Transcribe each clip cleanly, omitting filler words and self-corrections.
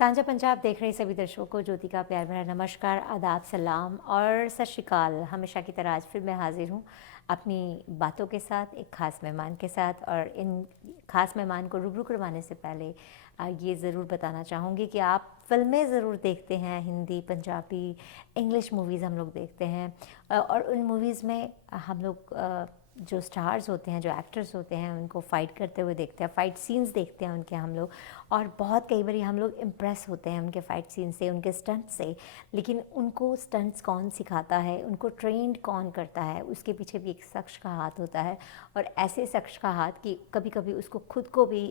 सांझा पंजाब देख रहे सभी दर्शकों को ज्योति का प्यार भरा नमस्कार, आदाब, सलाम और सत श्री अकाल। हमेशा की तरह आज फिर मैं हाजिर हूँ अपनी बातों के साथ, एक ख़ास मेहमान के साथ। और इन ख़ास मेहमान को रूबरू करवाने से पहले ये ज़रूर बताना चाहूँगी कि आप फ़िल्में ज़रूर देखते हैं, हिंदी, पंजाबी, इंग्लिश मूवीज़ हम लोग देखते हैं। और उन मूवीज़ में हम लोग जो स्टार्स होते हैं, जो एक्टर्स होते हैं, उनको फ़ाइट करते हुए देखते हैं, फ़ाइट सीन्स देखते हैं उनके हम लोग। और बहुत कई बार हम लोग इम्प्रेस होते हैं उनके फ़ाइट सीन से, उनके स्टंट से। लेकिन उनको स्टंट्स कौन सिखाता है, उनको ट्रेंड कौन करता है, उसके पीछे भी एक शख्स का हाथ होता है। और ऐसे शख्स का हाथ कि कभी कभी उसको खुद को भी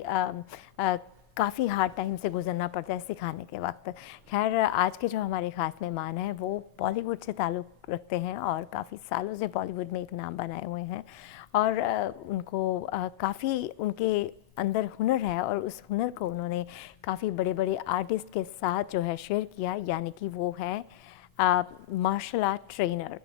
काफ़ी हार्ड टाइम से गुजरना पड़ता है सिखाने के वक्त। खैर, आज के जो हमारे ख़ास मेहमान हैं वो बॉलीवुड से ताल्लुक़ रखते हैं और काफ़ी सालों से बॉलीवुड में एक नाम बनाए हुए हैं। और उनको काफ़ी उनके अंदर हुनर है और उस हुनर को उन्होंने काफ़ी बड़े बड़े आर्टिस्ट के साथ जो है शेयर किया। यानी कि वो है मार्शल आर्ट ट्रेनर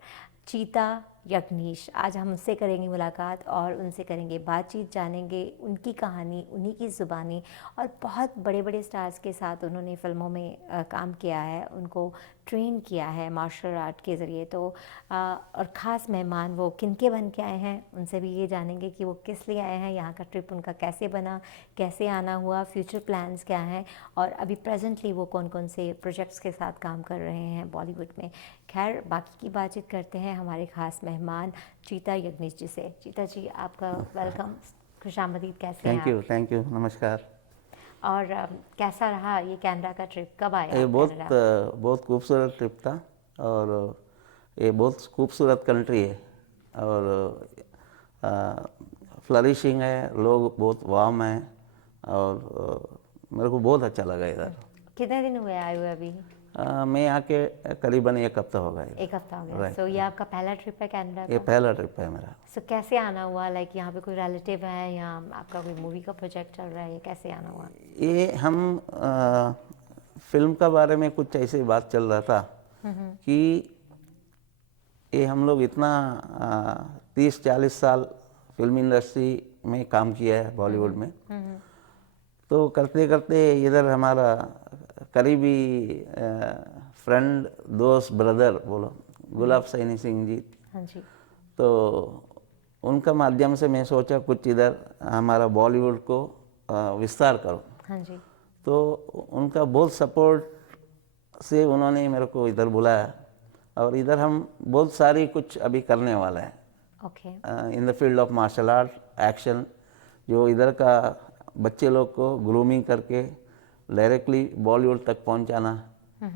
चीता यज्ञेश। आज हम उनसे करेंगे मुलाकात और उनसे करेंगे बातचीत, जानेंगे उनकी कहानी, उन्हीं की ज़ुबानी। और बहुत बड़े बड़े स्टार्स के साथ उन्होंने फ़िल्मों में काम किया है, उनको ट्रेन किया है मार्शल आर्ट के ज़रिए। तो और ख़ास मेहमान वो किनके बन के आए हैं, उनसे भी ये जानेंगे कि वो किस लिए आए हैं, यहाँ का ट्रिप उनका कैसे बना, कैसे आना हुआ, फ्यूचर प्लान्स क्या हैं, और अभी प्रेजेंटली वो कौन कौन से प्रोजेक्ट्स के साथ काम कर रहे हैं बॉलीवुड में। खैर, बाकी की बातचीत करते हैं हमारे ख़ास मेहमान चीता यज्ञेश जी से। चीता जी, आपका वेलकम, खुशामदीद। कैसे हैं आप? थैंक यू, नमस्कार। और कैसा रहा ये कनाडा का ट्रिप? कब आए ये आप कनाडा? बहुत खूबसूरत ट्रिप था। और ये बहुत खूबसूरत कंट्री है और फ्लरिशिंग है, लोग बहुत वार्म हैं और मेरे को बहुत अच्छा लगा इधर। कितने दिन हुए आए हुए अभी? मैं आके करीबन एक हफ्ता हो गया। एक हफ्ता हो गया। राइट। सो ये आपका पहला ट्रिप है कनाडा ये का? पहला ट्रिप है मेरा। सो कैसे आना हुआ? लाइक यहाँ पे कोई रिलेटिव है या आपका कोई मूवी का प्रोजेक्ट चल रहा है, या कैसे आना हुआ? ये हम फिल्म का बारे में कुछ ऐसे बात चल रहा था कि ये हम लोग इतना 30-40 साल फिल्म इंडस्ट्री में काम किया है बॉलीवुड में। तो करते करते इधर हमारा करीबी फ्रेंड, दोस्त, ब्रदर बोलो, गुलाब सैनी सिंह जी। हाँ जी। तो उनका माध्यम से मैं सोचा कुछ इधर हमारा बॉलीवुड को विस्तार करूं। हाँ जी। तो उनका बहुत सपोर्ट से उन्होंने मेरे को इधर बुलाया और इधर हम बहुत सारी कुछ अभी करने वाला है okay. In the field of martial art action. जो इधर का बच्चे लोग को ग्रूमिंग करके डायरेक्टली बॉलीवुड तक पहुंचाना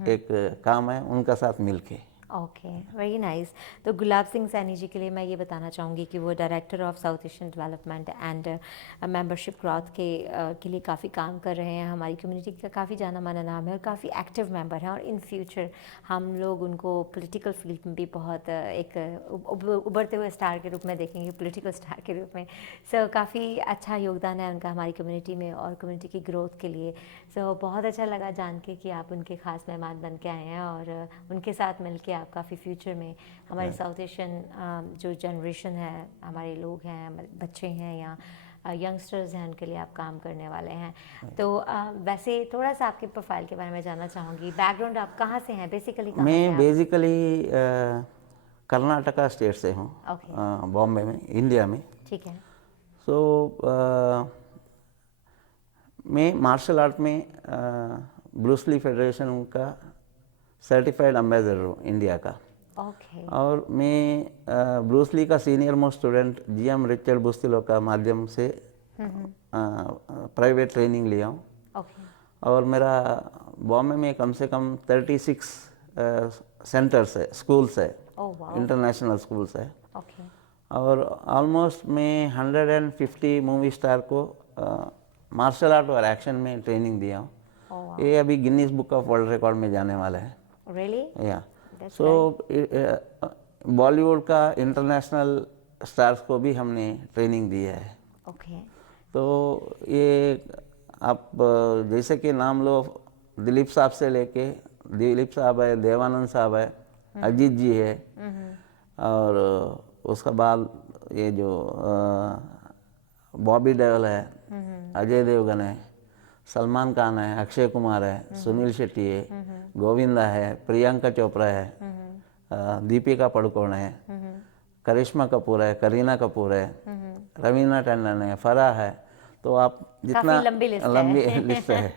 एक काम है उनका साथ मिलके। Okay, very nice. तो गुलाब सिंह सैनी जी के लिए मैं ये बताना चाहूँगी कि वो director of south Asian development and membership growth के लिए काफ़ी काम कर रहे हैं। हमारी कम्युनिटी का काफ़ी जाना माना नाम है और काफ़ी एक्टिव मेंबर हैं। और इन फ्यूचर हम लोग उनको पॉलिटिकल फील्ड में भी बहुत उभरते हुए स्टार के रूप में देखेंगे, पॉलिटिकल स्टार के रूप में। सो काफ़ी अच्छा योगदान है उनका हमारी कम्युनिटी में और कम्युनिटी की ग्रोथ के लिए। सो बहुत अच्छा लगा जान के कि आप उनके ख़ास मेहमान बन के आए हैं और उनके साथ मिल के आप काफ़ी फ्यूचर में हमारे साउथ एशियन जो जनरेशन है, हमारे लोग हैं, हमारे बच्चे हैं या यंगस्टर्स हैं, उनके लिए आप काम करने वाले हैं। तो वैसे थोड़ा सा आपके प्रोफाइल के बारे में जानना चाहूँगी। बैकग्राउंड आप कहाँ से हैं, बेसिकली कहाँ से मैं आप? बेसिकली कर्नाटका स्टेट से हूँ, ओके। बॉम्बे में, इंडिया में। ठीक है। सो मैं मार्शल आर्ट में ब्रूस ली फेडरेशन का सर्टिफाइड एम्बेसडर हूँ इंडिया का। ओके। और मैं ब्रूस ली का senior most student GM Richard Bustillo का माध्यम से प्राइवेट ट्रेनिंग लिया हूँ। ओके। और मेरा बॉम्बे में कम से कम 36 सेंटर्स है, स्कूल्स है, ओह वाह। इंटरनेशनल स्कूल्स है। ओके। और ऑलमोस्ट मैं 150 मूवी स्टार को मार्शल आर्ट और एक्शन में ट्रेनिंग दिया हूँ। ओह वाह। ये अभी Guinness book of world record में जाने वाला है। रियली? या दैट्स सो बॉलीवुड का इंटरनेशनल स्टार्स को भी हमने ट्रेनिंग दी है। ओके। तो ये आप जैसे कि नाम लो, दिलीप साहब से लेके, दिलीप साहब है, देवानंद साहब है, अजीत जी है, और उसके बाद ये जो बॉबी देओल है, अजय देवगन है, सलमान खान है, अक्षय कुमार है, सुनील शेट्टी है, गोविंदा है, प्रियंका चोपड़ा है, दीपिका पादुकोण है, करिश्मा कपूर है, करीना कपूर है, रवीना टंडन है, फराह है। तो आप जितना काफी लंबी लिस्ट लंबी है। लिस्ट है।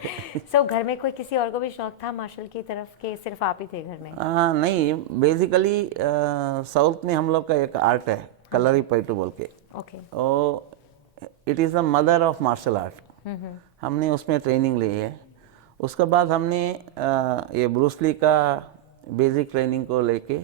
सो घर में कोई किसी और को भी शौक था मार्शल की तरफ के, सिर्फ आप ही थे घर में? नहीं, बेसिकली साउथ में हम लोग का एक आर्ट है कलरी पैटू बोल के। Okay. Oh it is the mother of martial art. हमने उसमें ट्रेनिंग ली है। उसके बाद हमने ये ब्रूस ली का बेसिक ट्रेनिंग को लेके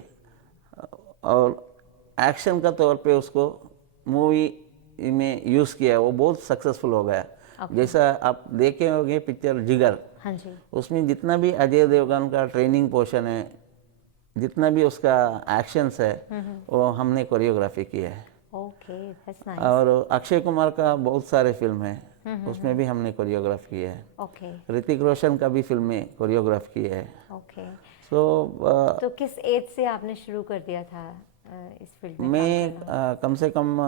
और एक्शन का तौर पे उसको मूवी में यूज़ किया। वो बहुत सक्सेसफुल हो गया। जैसा आप देखे होंगे पिक्चर जिगर, हाँ जी। उसमें जितना भी अजय देवगन का ट्रेनिंग पोर्शन है, जितना भी उसका एक्शंस है, वो हमने कोरियोग्राफी किया है। Okay, that's nice. और अक्षय कुमार का बहुत सारे फिल्म है, उसमें भी हमने कोरियोग्राफ किया है। ओके। ऋतिक रोशन का भी फिल्म में कोरियोग्राफ किया है। ओके। सो तो किस एज से आपने शुरू कर दिया था इस फील्ड में काम मैं करना? कम से कम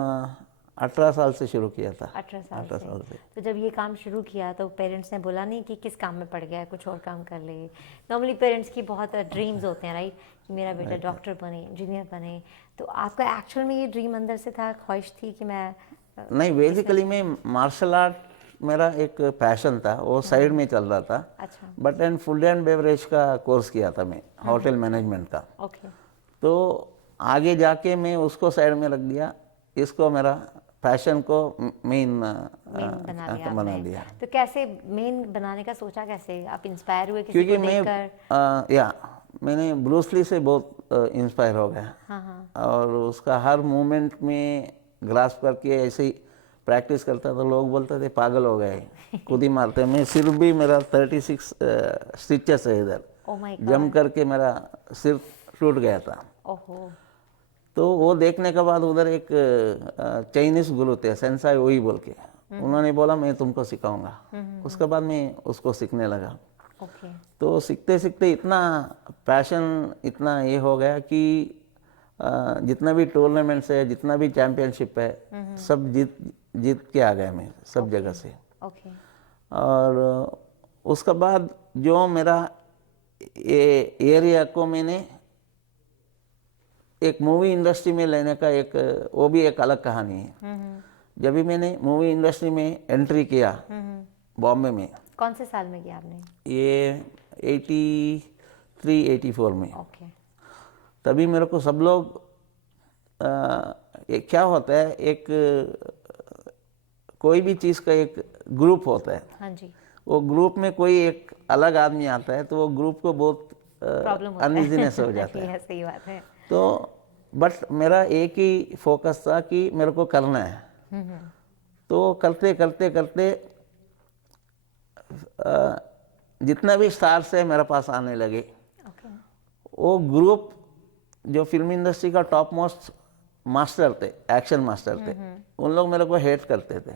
18 साल से शुरू किया था। 18 साल 18 से। साल से। तो जब ये काम शुरू किया तो पेरेंट्स ने बोला नहीं कि किस काम में पड़ गया है, कुछ और काम कर ले? नॉर्मली पेरेंट्स की बहुत ड्रीम्स होते हैं, राइट, कि मेरा बेटा डॉक्टर बने, इंजीनियर बने। तो आपका एक्चुअल में ये ड्रीम अंदर से था, ख्वाहिश थी कि मैं नहीं, बेसिकली मैं मार्शल आर्ट मेरा एक पैशन था, वो साइड में चल रहा था। अच्छा। But and food and beverage का कोर्स किया था मैं, होटल मैनेजमेंट का। ओके। तो आगे जाके मैं उसको साइड में रख दिया, इसको मेरा पैशन को मेन बना दिया। तो कैसे मेन बनाने का सोचा, कैसे आप इंस्पायर हुए किसी क्योंकि को मैं मैंने ब्रूस ली से बहुत इंस्पायर हो गया। हाँ। और उसका हर मूवमेंट में ग्रास्प करके ऐसे ही प्रैक्टिस करता था। लोग बोलते थे पागल हो गए, खुद ही मारते। मैं सिर भी मेरा 36 स्टिचेस है इधर, ओह माय गॉड। जम करके मेरा सिर टूट गया था। ओहो। तो वो देखने के बाद उधर एक चाइनीज गुरु थे, सेंसाई वही बोल के, उन्होंने बोला मैं तुमको सिखाऊंगा। उसके बाद मैं उसको सीखने लगा। ओके। तो सीखते सीखते इतना पैशन, इतना ये हो गया कि जितना भी टूर्नामेंट्स है, जितना भी चैम्पियनशिप है, सब जीत के आ गया मैं सब जगह से। ओके। और उसके बाद जो मेरा ये एरिया को मैंने एक मूवी इंडस्ट्री में लेने का एक, वो भी एक अलग कहानी है। जब भी मैंने मूवी इंडस्ट्री में एंट्री किया बॉम्बे में, कौन से साल में किया आपने? ये 83-84 में। ओके। तभी मेरे को सब लोग क्या होता है, एक कोई भी चीज़ का एक ग्रुप होता है। हाँ जी। वो ग्रुप में कोई एक अलग आदमी आता है तो वो ग्रुप को बहुत प्रॉब्लम होता है। अनइजीनेस हो जाता है। सही बात है। तो बट मेरा एक ही फोकस था कि मेरे को करना है। तो करते करते करते जितना भी स्टार्स है मेरे पास आने लगे। ओके। वो ग्रुप जो फिल्म इंडस्ट्री का टॉप मोस्ट मास्टर थे, एक्शन मास्टर थे, उन लोग मेरे को हेट करते थे।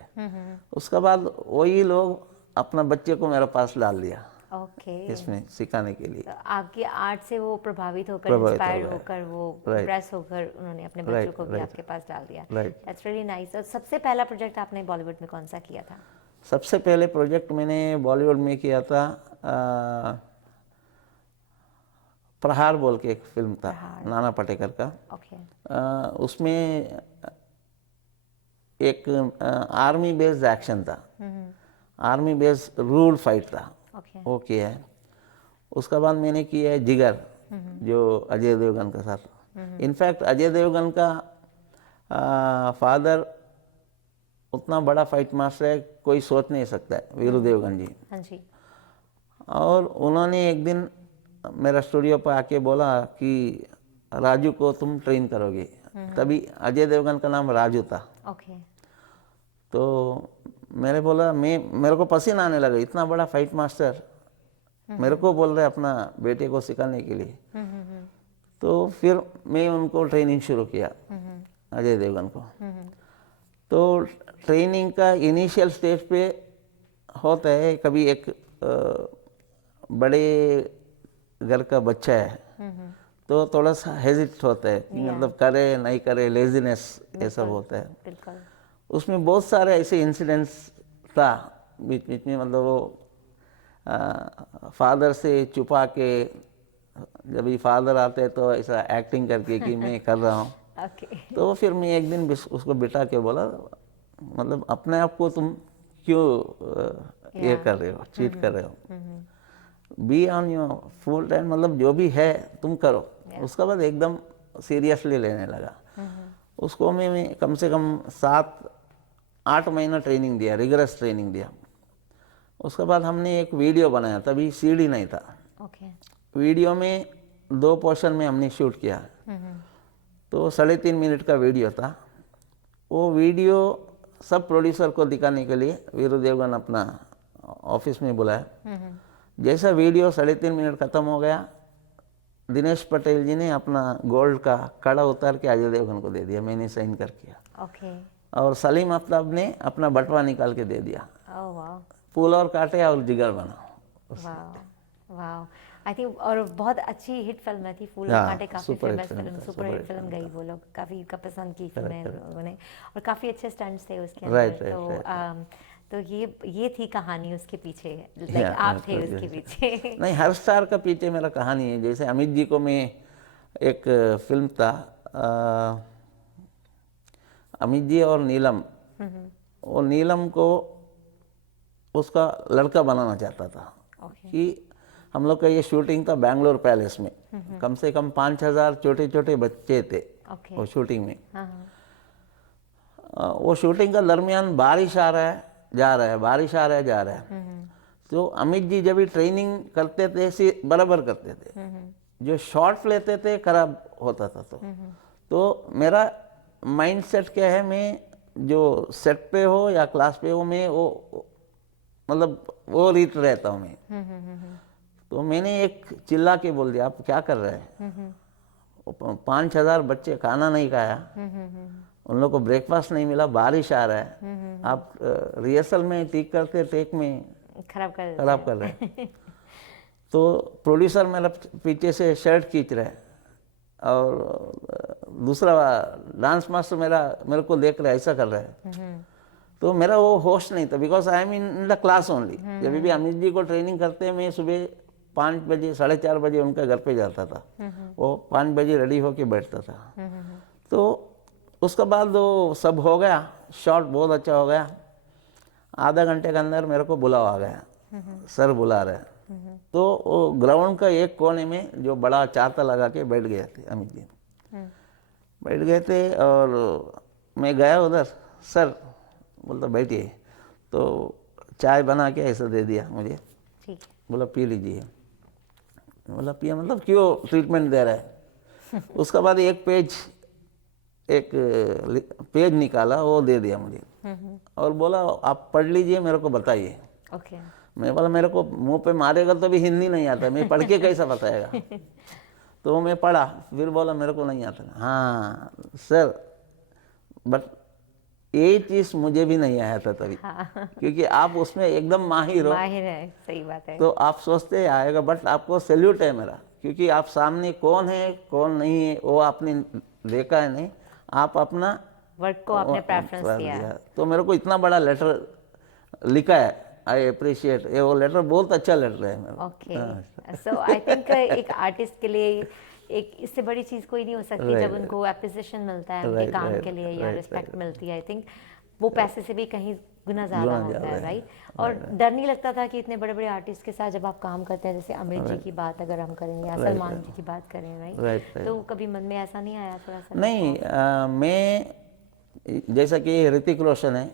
उसके बाद वही लोग अपना बच्चे को मेरे पास डाल दिया ओके। इसमें सिखाने के लिए। तो आपकी आर्ट से वो प्रभावित होकर, प्रभावित इंस्पायर्ड हो गए। होकर, वो Right. इम्प्रेस होकर उन्होंने अपने बच्चों को भी आपके पास डाल दिया। Right. That's really nice. और सबसे पहला प्रोजेक्ट आपने बॉलीवुड में कौन सा किया था? सबसे पहले प्रोजेक्ट मैंने बॉलीवुड में किया था, प्रहार बोल के एक फिल्म था, नाना पाटेकर का। ओके। उसमें एक आर्मी बेस्ड एक्शन था, आर्मी बेस्ड रूल फाइट था। ओके। वो किया है। उसके बाद मैंने किया है जिगर, जो अजय देवगन के साथ। इनफैक्ट अजय देवगन का फादर उतना बड़ा फाइट मास्टर है, कोई सोच नहीं सकता है, वीरू देवगन जी। हाँ जी। और उन्होंने एक दिन मेरा स्टूडियो पर आके बोला कि राजू को तुम ट्रेन करोगे। तभी अजय देवगन का नाम राजू था। ओके। तो मैंने बोला, मेरे को पसीना आने लगा, इतना बड़ा फाइट मास्टर मेरे को बोल रहे अपना बेटे को सिखाने के लिए। तो फिर मैं उनको ट्रेनिंग शुरू किया, अजय देवगन को। तो ट्रेनिंग का इनिशियल स्टेज पे होता है, कभी एक बड़े घर का बच्चा है तो थोड़ा सा हेजिट होता है कि मतलब करे नहीं करे, लेजीनेस ये सब होता है। बिल्कुल। उसमें बहुत सारे ऐसे इंसिडेंट्स था बीच बीच में, मतलब वो फादर से छुपा के, जब भी फादर आते तो ऐसा एक्टिंग करके कि मैं कर रहा हूँ। ओके। तो फिर मैं एक दिन उसको बिठा के बोला, मतलब अपने आप को तुम क्यों ये कर रहे हो, चीट कर रहे हो, be on your full time, मतलब जो भी है तुम करो। उसके बाद एकदम सीरियसली लेने लगा। उसको मैं कम से कम 7-8 महीना ट्रेनिंग दिया, रिगरस ट्रेनिंग दिया। उसके बाद हमने एक वीडियो बनाया, तभी सीडी नहीं था। ओके। वीडियो में 2 पोर्शन में हमने शूट किया, तो 3.5 मिनट का वीडियो था। वो वीडियो सब प्रोड्यूसर को दिखाने के लिए वीरू देवगन अपना ऑफिस में बुलाया। जैसा वीडियो 3.5 मिनट ख़त्म हो गया, दिनेश पटेल जी ने अपना गोल्ड का कड़ा उतार के अजय देवगन को दे दिया, मैंने साइन कर किया। ओके। और सलीम आफ्ताब ने अपना बटवा निकाल के दे दिया। ओह वाह। फूल और कांटे और जिगर बना। वाह वाह, आई थिंक, और बहुत अच्छी हिट फिल्म है थी फूल और हाँ, कांटे, काफी super hit famous film film, था, सुपर हिट फिल्म गई, वो लोग काफी पसंद की फिल्में लोगों ने, और काफी अच्छे स्टंट्स थे उसके अंदर। तो ये थी कहानी उसके पीछे, लाइक आप थे उसके पीछे। नहीं, हर स्टार का पीछे मेरा कहानी है। जैसे अमित जी को मैं एक फिल्म था, अमित जी और नीलम, वो नीलम को उसका लड़का बनाना चाहता था। कि हम लोग का ये शूटिंग था बेंगलोर पैलेस में, कम से कम 5000 छोटे छोटे बच्चे थे वो शूटिंग में। वो शूटिंग का दरमियान बारिश आ रहा है जा रहा है, बारिश आ रहा है जा रहा है। तो अमित जी जब भी ट्रेनिंग करते थे बराबर करते थे, जो शॉट लेते थे खराब होता था। तो मेरा माइंडसेट क्या है, मैं जो सेट पे हो या क्लास पे हो, मैं वो मतलब वो रीत रहता हूँ मैं। तो मैंने एक चिल्ला के बोल दिया, आप क्या कर रहे हैं? 5000 बच्चे खाना नहीं खाया, उन लोग को ब्रेकफास्ट नहीं मिला, बारिश आ रहा है, आप रिहर्सल में ठीक करते टेक में खराब कर रहे हैं। तो प्रोड्यूसर मेरा पीछे से शर्ट खींच रहा है, और दूसरा डांस मास्टर मेरे को देख रहा है, ऐसा कर रहा है। तो मेरा वो होश नहीं था, because I am in the class only. जब भी अमित जी को ट्रेनिंग करते हैं, मैं सुबह 5 बजे 4:30 बजे उनके घर पे जाता था, वो 5 बजे रेडी होके बैठता था। तो उसके बाद वो सब हो गया, शॉट बहुत अच्छा हो गया। आधा घंटे के अंदर मेरे को बुलावा आ गया, सर बुला रहे हैं। तो वो ग्राउंड का एक कोने में जो बड़ा चाता लगा के बैठ गए थे अमित जी, बैठ गए थे। और मैं गया उधर, सर बोलता बैठिए। तो चाय बना के ऐसा दे दिया मुझे, बोला पी लीजिए। बोला पिया मतलब क्यों ट्रीटमेंट दे रहा है? उसके बाद एक पेज निकाला, वो दे दिया मुझे, और बोला आप पढ़ लीजिए, मेरे को बताइए। मैं बोला मेरे को मुंह पे मारेगा तो भी हिंदी नहीं आता, मैं पढ़ के कैसा बताएगा? तो मैं पढ़ा, फिर बोला मेरे को नहीं आता। हाँ सर, बट ये चीज मुझे भी नहीं आया था तभी। क्योंकि आप उसमें एकदम माहिर हो, माहिर है, सही बात है। तो आप सोचते आएगा, बट आपको सैल्यूट है मेरा, क्योंकि आप सामने कौन है कौन नहीं है वो आपने देखा है नहीं, आप अपना वर्क को आपने प्रेफरेंस दिया। तो मेरे को इतना बड़ा लेटर लिखा है, आई अप्रिशिएट। ये वो लेटर बहुत अच्छा लेटर है मेरा। ओके, सो आई थिंक एक आर्टिस्ट के लिए एक इससे बड़ी चीज़ कोई नहीं हो सकती जब उनको अप्रिसिएशन मिलता है उनके काम के लिए, या रिस्पेक्ट मिलती है। आई थिंक वो पैसे से भी कहीं गुना ज़्यादा होता है, राइट? और डर नहीं लगता था कि इतने बड़े बड़े आर्टिस्ट के साथ जब आप काम करते हैं, जैसे अमित जी की बात अगर हम करें या सलमान जी की बात करें, राइट? तो कभी मन में ऐसा नहीं आया थोड़ा सा? नहीं, मैं जैसा कि ऋतिक रोशन है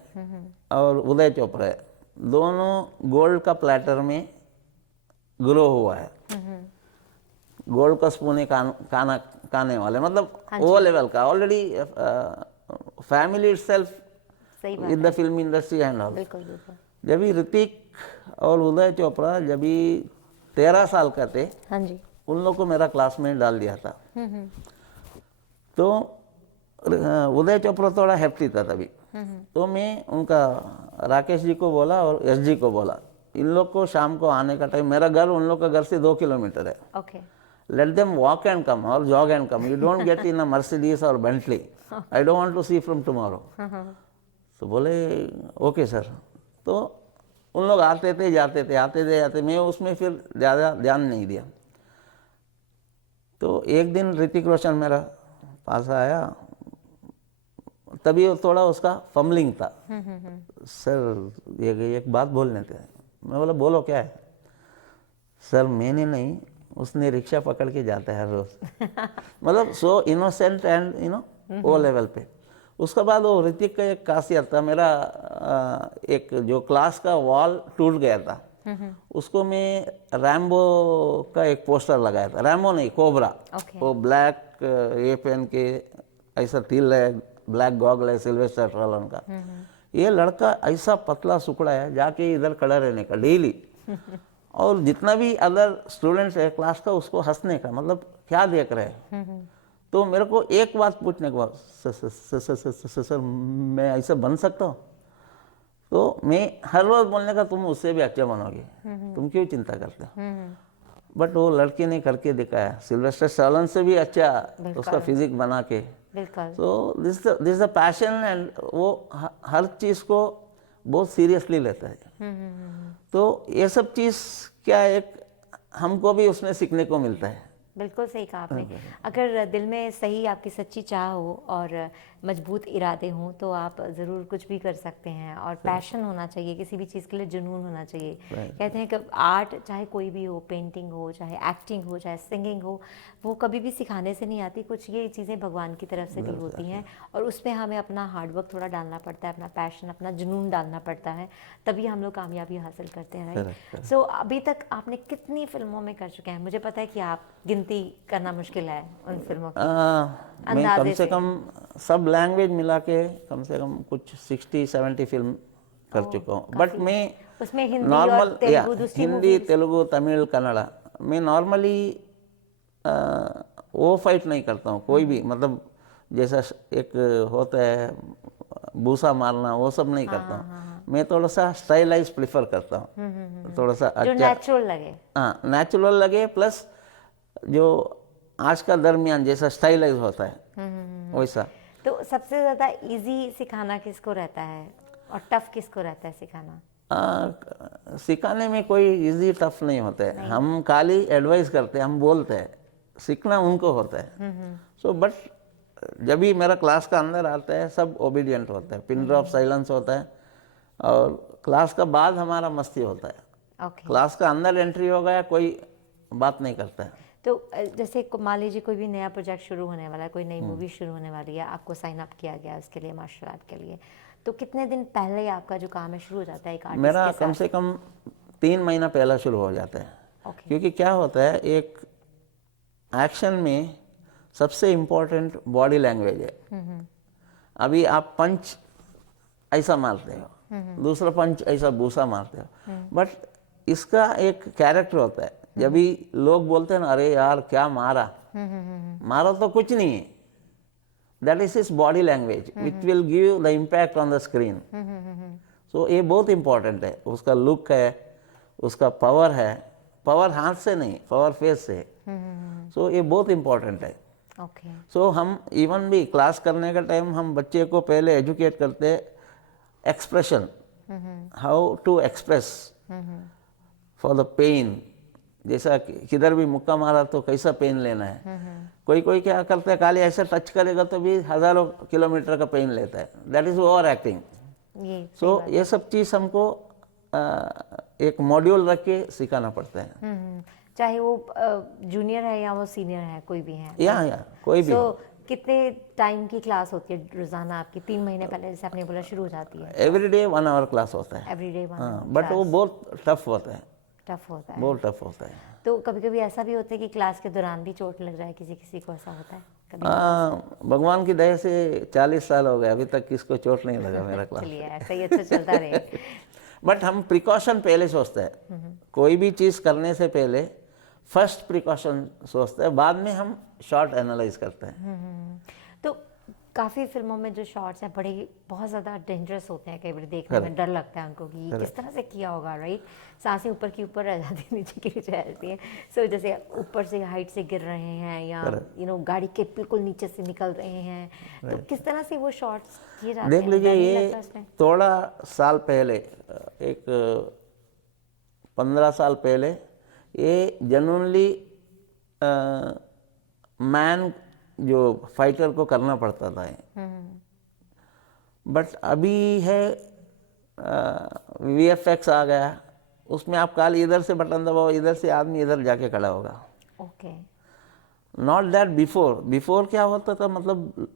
और उदय चोपड़ा है, दोनों गोल्ड का प्लेटर में ग्रो हुआ है। गोल्ड का स्पून है खाने वाले, मतलब वो लेवल का already family itself in the film industry and all. जब भी ऋतिक और उदय चोपड़ा जब भी 13 साल का थे, उन लोग को मेरा क्लास में डाल दिया था। तो उदय चोपड़ा थोड़ा हैप्पी था तभी। तो मैं उनका राकेश जी को बोला और एस जी को बोला, इन लोग को शाम को आने का टाइम, मेरा घर उन लोग का घर से 2 किलोमीटर है, let them walk and come or jog and come. You don't get in a Mercedes or Bentley. I don't want to see from tomorrow. तो बोले ओके सर। तो उन लोग आते थे जाते थे, मैं उसमें फिर ज़्यादा ध्यान नहीं दिया। तो एक दिन ऋतिक रोशन मेरा पास आया, तभी वो थोड़ा उसका फम्बलिंग था। सर ये एक बात बोलने थे। मैं बोला बोलो क्या है। सर मैंने नहीं, उसने रिक्शा पकड़ के जाता है हर रोज। मतलब सो इनोसेंट एंड वो लेवल पे। उसके बाद वो ऋतिक का एक खासियत था, मेरा एक जो क्लास का वॉल टूट गया था, उसको मैं रैम्बो का एक पोस्टर लगाया था। रैम्बो नहीं, कोबरा। वो ब्लैक ये पहन के, ऐसा तिल है, ब्लैक गॉगल है सिल्वेस्टर स्टैलोन का। ये लड़का ऐसा पतला सुकड़ा है, जाके इधर खड़ा रहने का डेली। और जितना भी अदर स्टूडेंट्स है क्लास का, उसको हंसने का, मतलब क्या देख रहे हैं। तो मेरे को एक बात पूछने के बाद, सर मैं ऐसा बन सकता हूँ? तो मैं हर रोज बोलने का, तुम उससे भी अच्छा बनोगे, तुम क्यों चिंता करते हो। बट वो लड़के ने करके दिखाया, सिल्वेस्टर स्टैलोन से भी अच्छा उसका फिजिक बना के। तो this is the passion. And वो हर चीज़ को बहुत सीरियसली लेता है। तो ये सब चीज़ क्या एक हमको भी उसमें सीखने को मिलता है। बिल्कुल सही कहा आपने। अगर दिल में सही आपकी सच्ची चाह हो और मजबूत इरादे हों तो आप ज़रूर कुछ भी कर सकते हैं। और पैशन होना चाहिए, किसी भी चीज़ के लिए जुनून होना चाहिए। कहते हैं कि आर्ट चाहे कोई भी हो, पेंटिंग हो, चाहे एक्टिंग हो, चाहे सिंगिंग हो, वो कभी भी सिखाने से नहीं आती। कुछ ये चीज़ें भगवान की तरफ से भी होती हैं और उसमें हमें अपना हार्डवर्क थोड़ा डालना पड़ता है, अपना पैशन, अपना जुनून डालना पड़ता है, तभी हम लोग कामयाबी हासिल करते हैं। राइट। सो अभी तक आपने कितनी फिल्मों में कर चुके हैं? मुझे पता है कि आप गिनती करना मुश्किल है उन फिल्मों की। मैं कम से कम सब लैंग्वेज मिला के कम से कम कुछ 60-70 फिल्म कर चुका हूँ। बट मैं उसमें हिंदी नॉर्मल और तेलुगु, दूसरी हिंदी, तेलुगु, तमिल, कन्नड़ा, मैं नॉर्मली वो फाइट नहीं करता हूँ कोई भी। मतलब जैसा एक होता है बूसा मारना, वो सब नहीं करता हूँ। मैं थोड़ा सा स्टाइलाइज प्रेफर करता हूँ, थोड़ा सा जो अच्छा, नेचुरल लगे। हाँ नेचुरल लगे, प्लस जो आज का दरमियान जैसा स्टाइलाइज होता है वैसा। तो सबसे ज़्यादा इजी सिखाना किसको रहता है और टफ किसको रहता है सिखाना? सिखाने में कोई इजी टफ नहीं होता है। हम खाली एडवाइस करते हैं, हम बोलते हैं, सीखना उनको होता है। सो बट जब भी मेरा क्लास का अंदर आता है सब ओबीडियंट होता है, पिन ड्रॉप साइलेंस होता है। और क्लास का बाद हमारा मस्ती होता है। क्लास का अंदर एंट्री हो गया कोई बात नहीं करता है। तो जैसे मान लीजिए कोई भी नया प्रोजेक्ट शुरू होने वाला है, कोई नई मूवी शुरू होने वाली है, आपको साइन अप किया गया उसके लिए, मार्शल आर्ट के लिए, तो कितने दिन पहले आपका जो काम है शुरू हो जाता है एक आर्टिस्ट मेरा के साथ? कम से कम 3 महीना पहला शुरू हो जाता है। क्योंकि क्या होता है, एक एक्शन में सबसे इम्पोर्टेंट बॉडी लैंग्वेज है। अभी आप पंच ऐसा मारते हो, दूसरा पंच ऐसा बूसा मारते हो, बट इसका एक कैरेक्टर होता है। जब भी लोग बोलते हैं ना, अरे यार क्या मारा, मारा तो कुछ नहीं है, that is his body language which will give the impact on the screen. So ये बहुत इंपॉर्टेंट है। उसका लुक है, उसका पावर है, पावर हाथ से नहीं, पावर फेस से। सो ये बहुत इंपॉर्टेंट है। सो हम इवन भी क्लास करने का टाइम हम बच्चे को पहले एजुकेट करते हैं expression, how to express for the pain. जैसा किधर भी मुक्का मारा तो कैसा पेन लेना है। कोई क्या करता है, खाली ऐसा टच करेगा तो भी हजारों किलोमीटर का पेन लेता है, दैट इज ओवर एक्टिंग। सो ये सब चीज़ हमको एक मॉड्यूल रख के सिखाना पड़ता है। चाहे वो जूनियर है या वो सीनियर है, कोई भी है, या कोई भी। कितने टाइम की क्लास होती है रोजाना आपकी? 3 महीने पहले जैसे आपने बोला शुरू हो जाती है। एवरीडे 1 आवर क्लास होता है। Everyday 1 our. बट वो बहुत टफ होता है। टफ होता है, बहुत टफ होता है। तो कभी कभी ऐसा भी होता है कि क्लास के दौरान भी चोट लग जाए, किसी किसी को ऐसा होता है कभी? भगवान की दया से 40 साल हो गए, अभी तक किसको चोट नहीं लगा मेरा क्लास। चलिए ऐसा ही अच्छा चलता रहे। बट हम प्रिकॉशन पहले सोचते हैं, कोई भी चीज़ करने से पहले फर्स्ट प्रिकॉशन सोचते हैं, बाद में हम शॉर्ट एनालाइज करते हैं। तो काफ़ी फिल्मों में जो शॉट्स हैं बड़े बहुत ज़्यादा डेंजरस होते हैं, कई बार देखने में डर लगता है उनको कि किस तरह से किया होगा। राइट, सांसें ऊपर की ऊपर रह जाती हैं, नीचे की नीचे रहती हैं। सो जैसे ऊपर से हाइट से गिर रहे हैं या गाड़ी के बिल्कुल नीचे से निकल रहे हैं, तो किस तरह से वो शॉट्स किए जाते हैं? देख लीजिए, ये थोड़ा साल पहले एक 15 साल पहले ये जेन्युइनली मैन जो फाइटर को करना पड़ता था। बट अभी है VFX आ गया, उसमें आप खाली इधर से बटन दबाओ, इधर से आदमी इधर जाके खड़ा होगा। ओके। नॉट दैट बिफोर क्या होता था, मतलब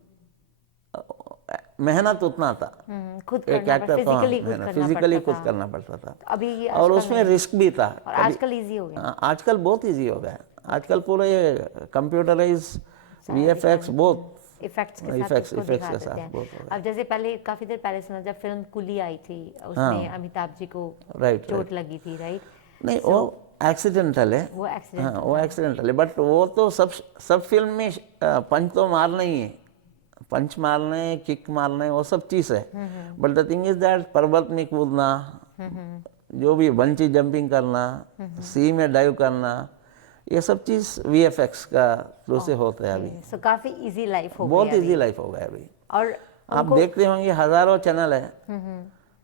मेहनत उतना था, खुद एक करना एक्टर को फिजिकली खुद करना पड़ता था, अभी और उसमें रिस्क भी था। और आजकल इजी हो गया। आजकल बहुत इजी हो गया, आजकल पूरे कंप्यूटराइज VFX बहुत इफेक्ट्स के साथ इफेक्ट्स उसको दिखा के देते साथ हैं। बहुत हो गया। अब जैसे पहले काफी देर पहले सुना जब फिल्म कुली आई थी, उसमें अमिताभ जी को राइट चोट लगी थी, राइट? नहीं वो एक्सीडेंटल है, वो एक्सीडेंट। हाँ वो एक्सीडेंटल है, बट वो तो सब फिल्म में पंच तो मारना ही है, पंच मारना है, किक मारना है, वो सब चीज़ है। But the thing is that पर्वत में कूदना, जो भी बंची जंपिंग करना, सी में डाइव करना, ये सब चीज़ VFX का थ्रू से होता है अभी। सो काफी इजी लाइफ हो बहुत गई इजी लाइफ हो गया अभी। और आप देखते होंगे हज़ारों चैनल है,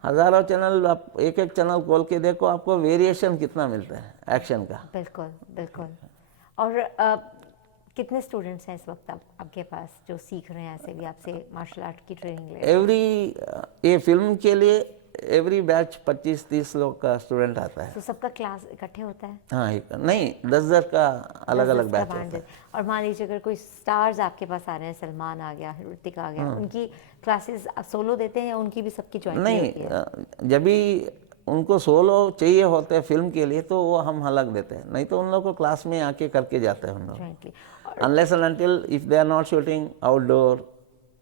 हज़ारों चैनल, आप एक एक चैनल खोल के देखो, आपको वेरिएशन कितना मिलता है एक्शन का। बिल्कुल बिल्कुल। और कितने स्टूडेंट्स हैं इस वक्त आपके पास जो सीख रहे हैं ऐसे भी आपसे मार्शल आर्ट की ट्रेनिंग ले? ये फिल्म के लिए एवरी बैच 25-30 लोग का स्टूडेंट आता है। तो सबका क्लास इकट्ठे होता है? हाँ, नहीं 10-10 का अलग अलग बैच होता है। और मान लीजिए अगर कोई स्टार्स आपके पास आ रहे हैं, सलमान आ गया, ऋतिक आ गया, उनकी क्लासेस सोलो देते हैं या उनकी भी सबकी ज्वाइन होती है? नहीं, जब भी उनको सोलो चाहिए होते हैं फिल्म के लिए तो वो हम अलग देते हैं, नहीं तो उन लोग को क्लास में आके करके जाते हैं हम लोग, unless and until if they are not shooting outdoor.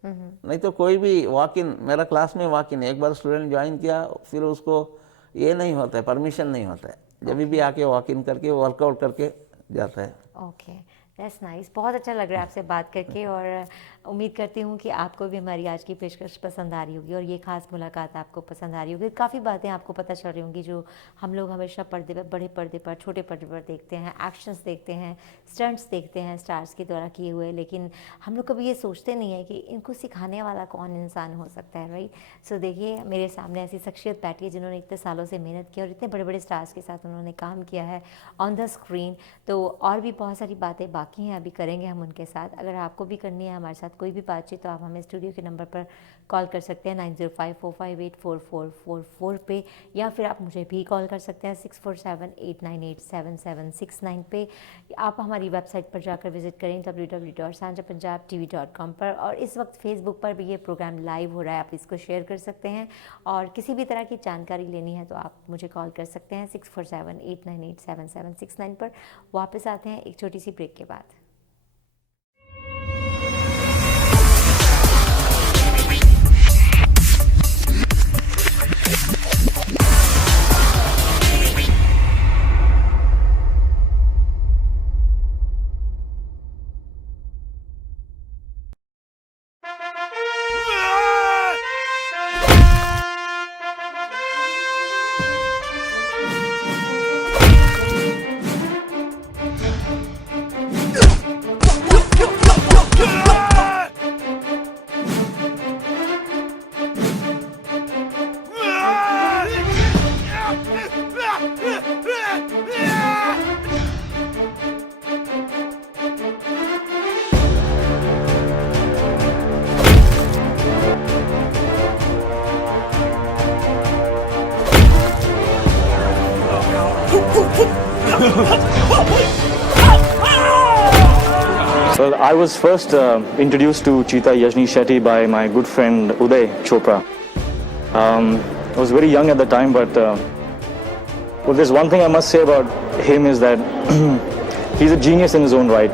नहीं तो कोई भी वॉक इन, मेरा क्लास में वॉक इन, एक बार स्टूडेंट ज्वाइन किया फिर उसको ये नहीं होता है, परमिशन नहीं होता है, जब भी आके वॉक इन करके वर्कआउट करके जाता है। Okay, that's nice. बहुत अच्छा लग रहा है आपसे बात करके, और उम्मीद करती हूँ कि आपको भी हमारी आज की पेशकश पसंद आ रही होगी और ये खास मुलाकात आपको पसंद आ रही होगी। काफ़ी बातें आपको पता चल रही होंगी जो हम लोग हमेशा पर्दे पर, बड़े पर्दे पर, छोटे पर्दे पर देखते हैं, एक्शंस देखते हैं, स्टंट्स देखते हैं स्टार्स के द्वारा किए हुए, लेकिन हम लोग कभी ये सोचते नहीं है कि इनको सिखाने वाला कौन इंसान हो सकता है, राइट? सो देखिए मेरे सामने ऐसी शख्सियत बैठी है जिन्होंने इतने सालों से मेहनत की और इतने बड़े बड़े स्टार्स के साथ उन्होंने काम किया है ऑन द स्क्रीन। तो और भी बहुत सारी बातें बाकी हैं, अभी करेंगे हम उनके साथ। अगर आपको भी करनी है हमारे साथ कोई भी बातचीत तो आप हमें स्टूडियो के नंबर पर कॉल कर सकते हैं 9054584444 पे, या फिर आप मुझे भी कॉल कर सकते हैं 6478987769 पे। आप हमारी वेबसाइट पर जाकर विजिट करें www.sanjapunjabtv.com पर, और इस वक्त फेसबुक पर भी ये प्रोग्राम लाइव हो रहा है, आप इसको शेयर कर सकते हैं। और किसी भी तरह की जानकारी लेनी है तो आप मुझे कॉल कर सकते हैं 6478987769 पर। वापस आते हैं एक छोटी सी ब्रेक के बाद। Well, I was first introduced to Cheetah Yajni Shetty by my good friend Uday Chopra. I was very young at the time, but well, there's one thing I must say about him is that he's a genius in his own right.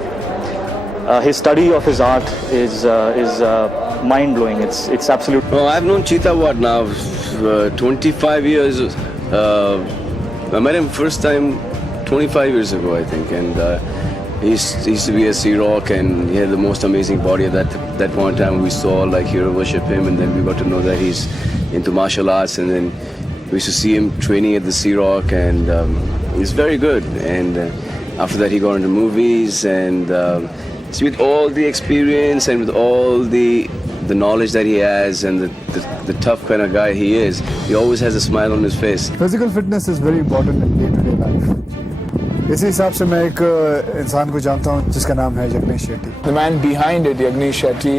His study of his art is mind-blowing. It's absolute. Well, I've known Cheetah now 25 years. I met him first time 25 years ago, I think, and he used to be a Sea Rock, and he had the most amazing body. At that point in time, we saw like hero worship him, and then we got to know that he's into martial arts, and then we used to see him training at the Sea Rock, and he's very good. And after that, he got into movies, and so with all the experience and with all the the knowledge that he has and the tough kind of guy he is, he always has a smile on his face. Physical fitness is very important in day-to-day life. इसी हिसाब से मैं एक इंसान को जानता हूँ जिसका नाम है Yagnesh Shetty. The man behind it, Yagnesh Shetty,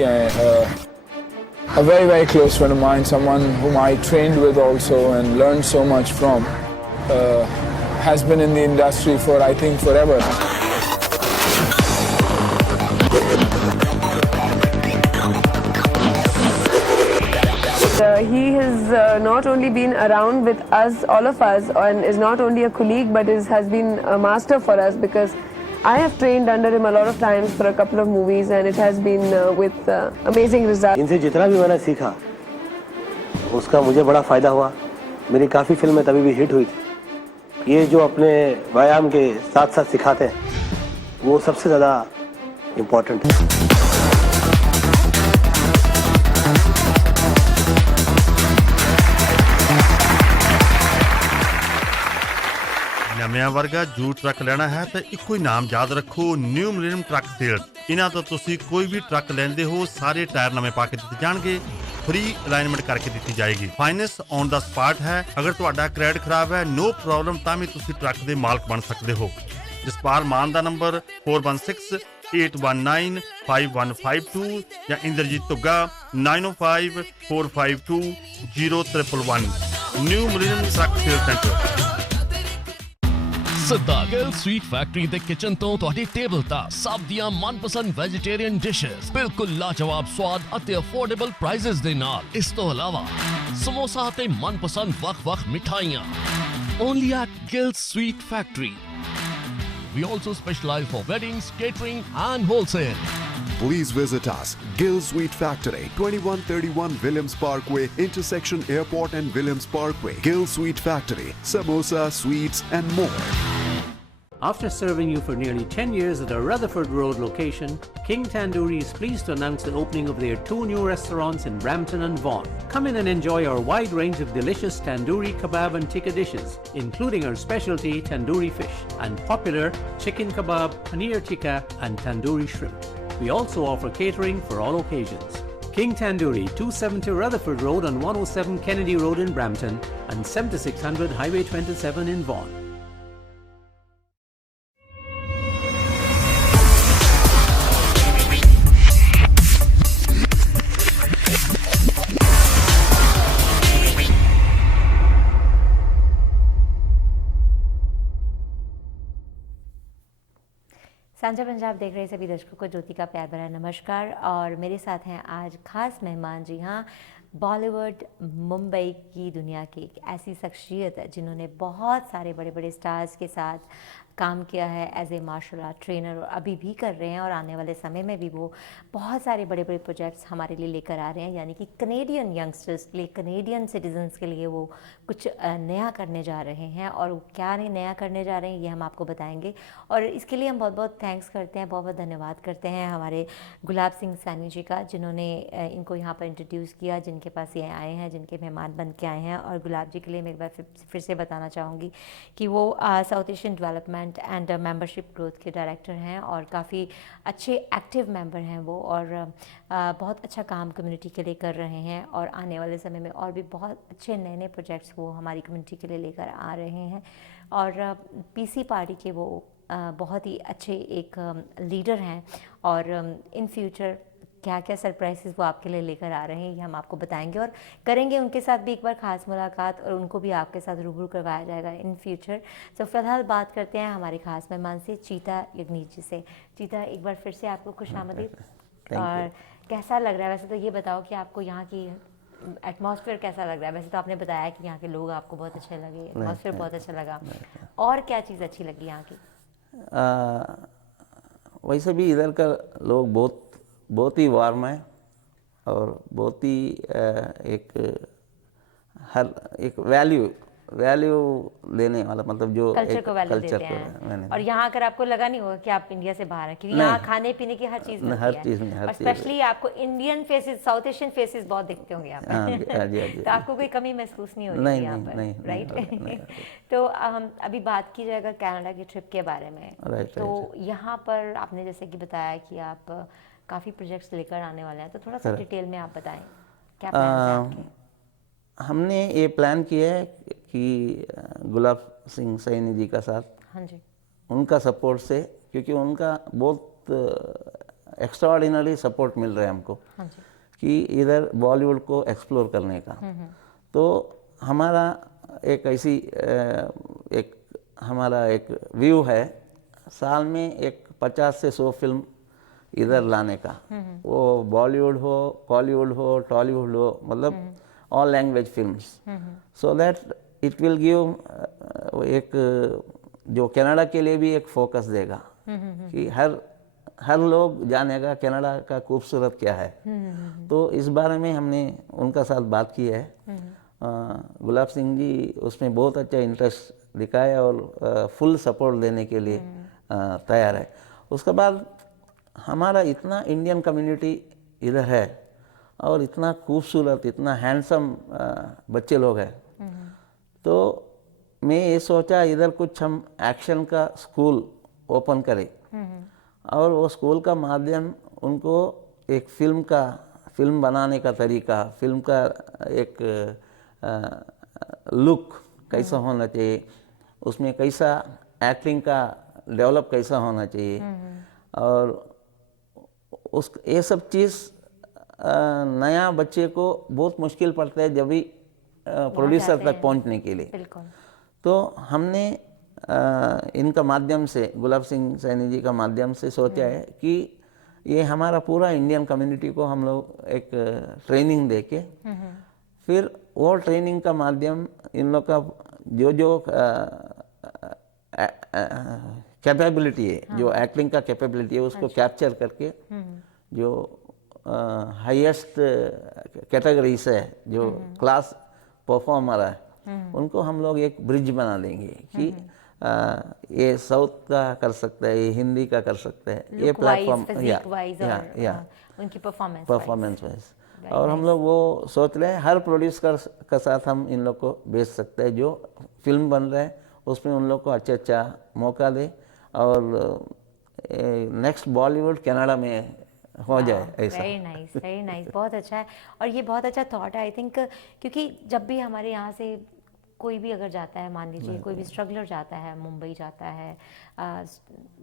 a very, very close friend of mine, someone whom I trained with also and learned so much from, has been in the industry for, I think, forever. He has not only been around with us, all of us, and is not only a colleague but has been a master for us, because I have trained under him a lot of times for a couple of movies, and it has been with amazing results. इनसे जितना भी मैंने सीखा उसका मुझे बड़ा फ़ायदा हुआ. मेरी काफ़ी फिल्में तभी भी हिट हुई थी. ये जो अपने व्यायाम के साथ साथ सिखाते हैं वो सबसे ज़्यादा इम्पोर्टेंट है. ਨਵਿਆਂ ਵਰਗਾ ਜੂ ਟਰੱਕ ਲੈਣਾ ਹੈ ਤਾਂ ਇੱਕੋ ਹੀ ਨਾਮ ਯਾਦ ਰੱਖੋ, ਨਿਊ ਮਿਲੇਨੀਅਮ ਟਰੱਕ ਸੇਲਸ। ਇਹਨਾਂ ਤੋਂ ਤੁਸੀਂ ਕੋਈ ਵੀ ਟਰੱਕ ਲੈਂਦੇ ਹੋ ਸਾਰੇ ਟਾਇਰ ਨਵੇਂ ਪਾ ਕੇ ਦਿੱਤੇ ਜਾਣਗੇ, ਫ੍ਰੀ ਅਲਾਈਨਮੈਂਟ ਕਰਕੇ ਦਿੱਤੀ ਜਾਏਗੀ। ਫਾਈਨੈਂਸ ਔਨ ਦਾ ਸਪਾਟ ਹੈ, ਅਗਰ ਤੁਹਾਡਾ ਕ੍ਰੈਡਿਟ ਖਰਾਬ ਹੈ ਨੋ ਪ੍ਰੋਬਲਮ, ਤਾਂ ਵੀ ਤੁਸੀਂ ਟਰੱਕ ਦੇ ਮਾਲਕ ਬਣ ਸਕਦੇ ਹੋ। ਜਸਪਾਲ ਮਾਨ ਦਾ ਨੰਬਰ 4168195152 ਜਾਂ Inderjit Dhugga 9054520111। New millennium truck sale centre. ਸਿੱਧਾ ਗਿੱਲ ਸਵੀਟ ਫੈਕਟਰੀ ਦੇ ਕਿਚਨ ਤੋਂ ਤੁਹਾਡੀ ਟੇਬਲ ਤੱਕ ਸਭ ਦੀਆਂ ਮਨਪਸੰਦ ਵੈਜੀਟੇਰੀਅਨ ਡਿਸ਼ਸ ਬਿਲਕੁਲ ਲਾਜਵਾਬ ਸਵਾਦ ਅਤੇ ਅਫੋਰਡੇਬਲ ਪ੍ਰਾਈਸਸ ਦੇ ਨਾਲ। ਇਸ ਤੋਂ ਇਲਾਵਾ ਸਮੋਸਾ ਅਤੇ ਮਨਪਸੰਦ ਵੱਖ-ਵੱਖ ਮਿਠਾਈਆਂ। Only at Gill sweet factory. We also specialize for weddings, catering and wholesale. Please visit us, Gill Sweet Factory, 2131 Williams Parkway, intersection Airport and Williams Parkway. Gill Sweet Factory, samosa, sweets and more. After serving you for nearly 10 years at our Rutherford Road location, King Tandoori is pleased to announce the opening of their 2 new restaurants in Brampton and Vaughan. Come in and enjoy our wide range of delicious tandoori, kebab and tikka dishes, including our specialty tandoori fish and popular chicken kebab, paneer tikka and tandoori shrimp. We also offer catering for all occasions. King Tandoori, 270 Rutherford Road on 107 Kennedy Road in Brampton and 7600 Highway 27 in Vaughan. सांझा पंजाब देख रहे सभी दर्शकों को ज्योति का प्यार भरा नमस्कार। और मेरे साथ हैं आज खास मेहमान। जी हाँ, बॉलीवुड मुंबई की दुनिया की एक ऐसी शख्सियत है जिन्होंने बहुत सारे बड़े बड़े स्टार्स के साथ काम किया है as a martial art trainer, और अभी भी कर रहे हैं और आने वाले समय में भी वो बहुत सारे बड़े बड़े प्रोजेक्ट्स हमारे लिए लेकर आ रहे हैं। यानी कि कनेडियन यंगस्टर्स के लिए, कनेडियन सिटीजन्स के लिए वो कुछ नया करने जा रहे हैं, और वो क्या नया करने जा रहे हैं ये हम आपको बताएंगे। और इसके लिए हम बहुत बहुत थैंक्स करते हैं, बहुत बहुत धन्यवाद करते हैं हमारे गुलाब सिंह सैनी जी का, जिन्होंने इनको यहाँ पर इंट्रोड्यूस किया, जिनके पास ये आए हैं, जिनके मेहमान बन के आए हैं। और गुलाब जी के लिए मैं एक बार फिर से बताना चाहूँगी कि वो south Asian development and membership growth के डायरेक्टर हैं और काफ़ी अच्छे एक्टिव मेंबर हैं वो, और बहुत अच्छा काम कम्युनिटी के लिए कर रहे हैं। और आने वाले समय में और भी बहुत अच्छे नए नए प्रोजेक्ट्स वो हमारी कम्युनिटी के लिए लेकर आ रहे हैं। और पीसी पार्टी के वो बहुत ही अच्छे एक लीडर हैं, और इन फ्यूचर क्या क्या सरप्राइजेस वो आपके लिए लेकर आ रहे हैं ये हम आपको बताएंगे, और करेंगे उनके साथ भी एक बार ख़ास मुलाकात, और उनको भी आपके साथ रूबरू करवाया जाएगा इन फ्यूचर। तो फिलहाल बात करते हैं हमारे ख़ास मेहमान से, चीता यज्ञेश जी से। चीता, एक बार फिर से आपको खुशामदीद। और कैसा लग रहा है वैसे तो ये बताओ कि आपको यहाँ की एटमॉस्फेयर कैसा लग रहा है? वैसे तो आपने बताया कि यहाँ के लोग आपको बहुत अच्छे लगे, एटमॉस्फेयर बहुत अच्छा लगा, और क्या चीज़ अच्छी लगी यहाँ की? वैसे भी इधर का लोग बहुत ही वार्म है, और बहुत ही एक वैल्यू देने वाला, मतलब जो कल्चर को वैल्यू देते हैं। और यहाँ अगर आपको लगा नहीं होगा कि आप इंडिया से बाहर हैं, क्योंकि यहाँ खाने पीने की हर चीज़ मिलती है, और स्पेशली आपको Indian faces, south Asian faces बहुत दिखते होंगे यहाँ पे। तो आपको कोई कमी महसूस नहीं होगी यहाँ पर, राइट? तो अभी बात की जाएगा कनाडा की ट्रिप के बारे में। तो यहाँ पर आपने जैसे कि बताया कि आप काफ़ी प्रोजेक्ट्स लेकर आने वाले हैं, तो थोड़ा सा Correct. डिटेल में आप बताएं क्या प्लान है आपके? हमने ये प्लान किया है कि गुलाब सिंह सैनी जी का साथ, हाँ जी, उनका सपोर्ट से, क्योंकि उनका बहुत एक्स्ट्राऑर्डिनरी सपोर्ट मिल रहा है हमको हाँ जी, कि इधर बॉलीवुड को एक्सप्लोर करने का। तो हमारा एक ऐसी एक हमारा एक व्यू है, साल में एक 50 से 100 फिल्म इधर लाने का, वो बॉलीवुड हो, कॉलीवुड हो, टॉलीवुड हो, मतलब all language films, so that it will give एक जो कनाडा के लिए भी एक फोकस देगा कि हर लोग जानेगा कनाडा का खूबसूरत क्या है। तो इस बारे में हमने उनका साथ बात की है। गुलाब सिंह जी उसमें बहुत अच्छा इंटरेस्ट दिखाया और फुल सपोर्ट देने के लिए तैयार है। उसके बाद हमारा इतना इंडियन कम्युनिटी इधर है और इतना खूबसूरत, इतना हैंडसम बच्चे लोग हैं, तो मैं ये सोचा इधर कुछ हम एक्शन का स्कूल ओपन करें और वो स्कूल का माध्यम उनको एक फिल्म बनाने का तरीका, फिल्म का एक लुक कैसा होना चाहिए, उसमें कैसा एक्टिंग का डेवलप कैसा होना चाहिए, और उस ये सब चीज़ नया बच्चे को बहुत मुश्किल पड़ता है जब भी प्रोड्यूसर तक पहुंचने के लिए। तो हमने इनका माध्यम से, गुलाब सिंह सैनी जी का माध्यम से सोचा है कि ये हमारा पूरा इंडियन कम्युनिटी को हम लोग एक ट्रेनिंग देके, फिर वो ट्रेनिंग का माध्यम इन लोग का जो कैपेबिलिटी है, जो एक्टिंग का कैपेबिलिटी है, उसको कैप्चर करके जो हाईएस्ट कैटेगरी से जो क्लास परफॉर्मर है, उनको हम लोग एक ब्रिज बना देंगे कि ये साउथ का कर सकता है, ये हिंदी का कर सकता है, ये प्लेटफॉर्म या उनकी परफॉर्मेंस वाइज। और हम लोग वो सोच रहे हैं हर प्रोड्यूसर का साथ हम इन लोग को भेज सकते हैं, जो फिल्म बन रहा है उसमें उन लोग को अच्छा मौका दे और नेक्स्ट बॉलीवुड कनाडा में हो जाए ऐसा। वेरी नाइस, बहुत अच्छा है। और ये बहुत अच्छा थॉट है आई थिंक, क्योंकि जब भी हमारे यहाँ से कोई भी अगर जाता है, मान लीजिए कोई भी स्ट्रगलर जाता है, मुंबई जाता है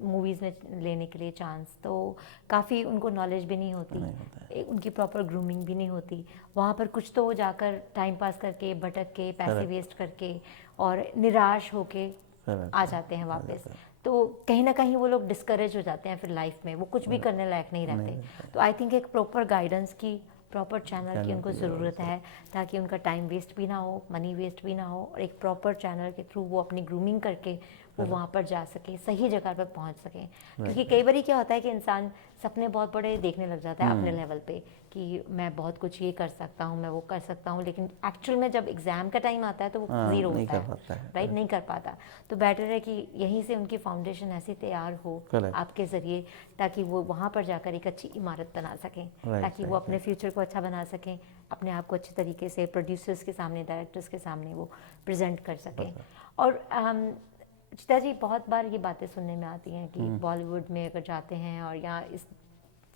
मूवीज़ में लेने के लिए चांस, तो काफ़ी उनको नॉलेज भी नहीं होती, उनकी प्रॉपर ग्रूमिंग भी नहीं होती, वहाँ पर कुछ तो जाकर टाइम पास करके, भटक के, पैसे वेस्ट करके और निराश होके आ जाते हैं वापस। तो कहीं ना कहीं वो लोग डिस्करेज हो जाते हैं फिर लाइफ में, वो कुछ भी करने लायक नहीं रहते। तो आई थिंक एक प्रॉपर गाइडेंस की, प्रॉपर चैनल की उनको ज़रूरत है, ताकि उनका टाइम वेस्ट भी ना हो, मनी वेस्ट भी ना हो, और एक प्रॉपर चैनल के थ्रू वो अपनी ग्रूमिंग करके वो वहाँ पर जा सके, सही जगह पर पहुँच सकें। क्योंकि कई बार क्या होता है कि इंसान सपने बहुत बड़े देखने लग जाता है अपने लेवल पे कि मैं बहुत कुछ ये कर सकता हूँ, मैं वो कर सकता हूँ, लेकिन एक्चुअल में जब एग्ज़ाम का टाइम आता है तो वो ज़ीरो होता है, राइट, नहीं कर पाता। तो बेटर है कि यहीं से उनकी फाउंडेशन ऐसी तैयार हो आपके ज़रिए, ताकि वो वहाँ पर जाकर एक अच्छी इमारत बना सकें, ताकि वो अपने फ्यूचर को अच्छा बना सकें, अपने आप को अच्छे तरीके से प्रोड्यूसर्स के सामने, डायरेक्टर्स के सामने वो प्रेजेंट कर सकें। और चिता जी, बहुत बार ये बातें सुनने में आती हैं कि बॉलीवुड में अगर जाते हैं और यहाँ इस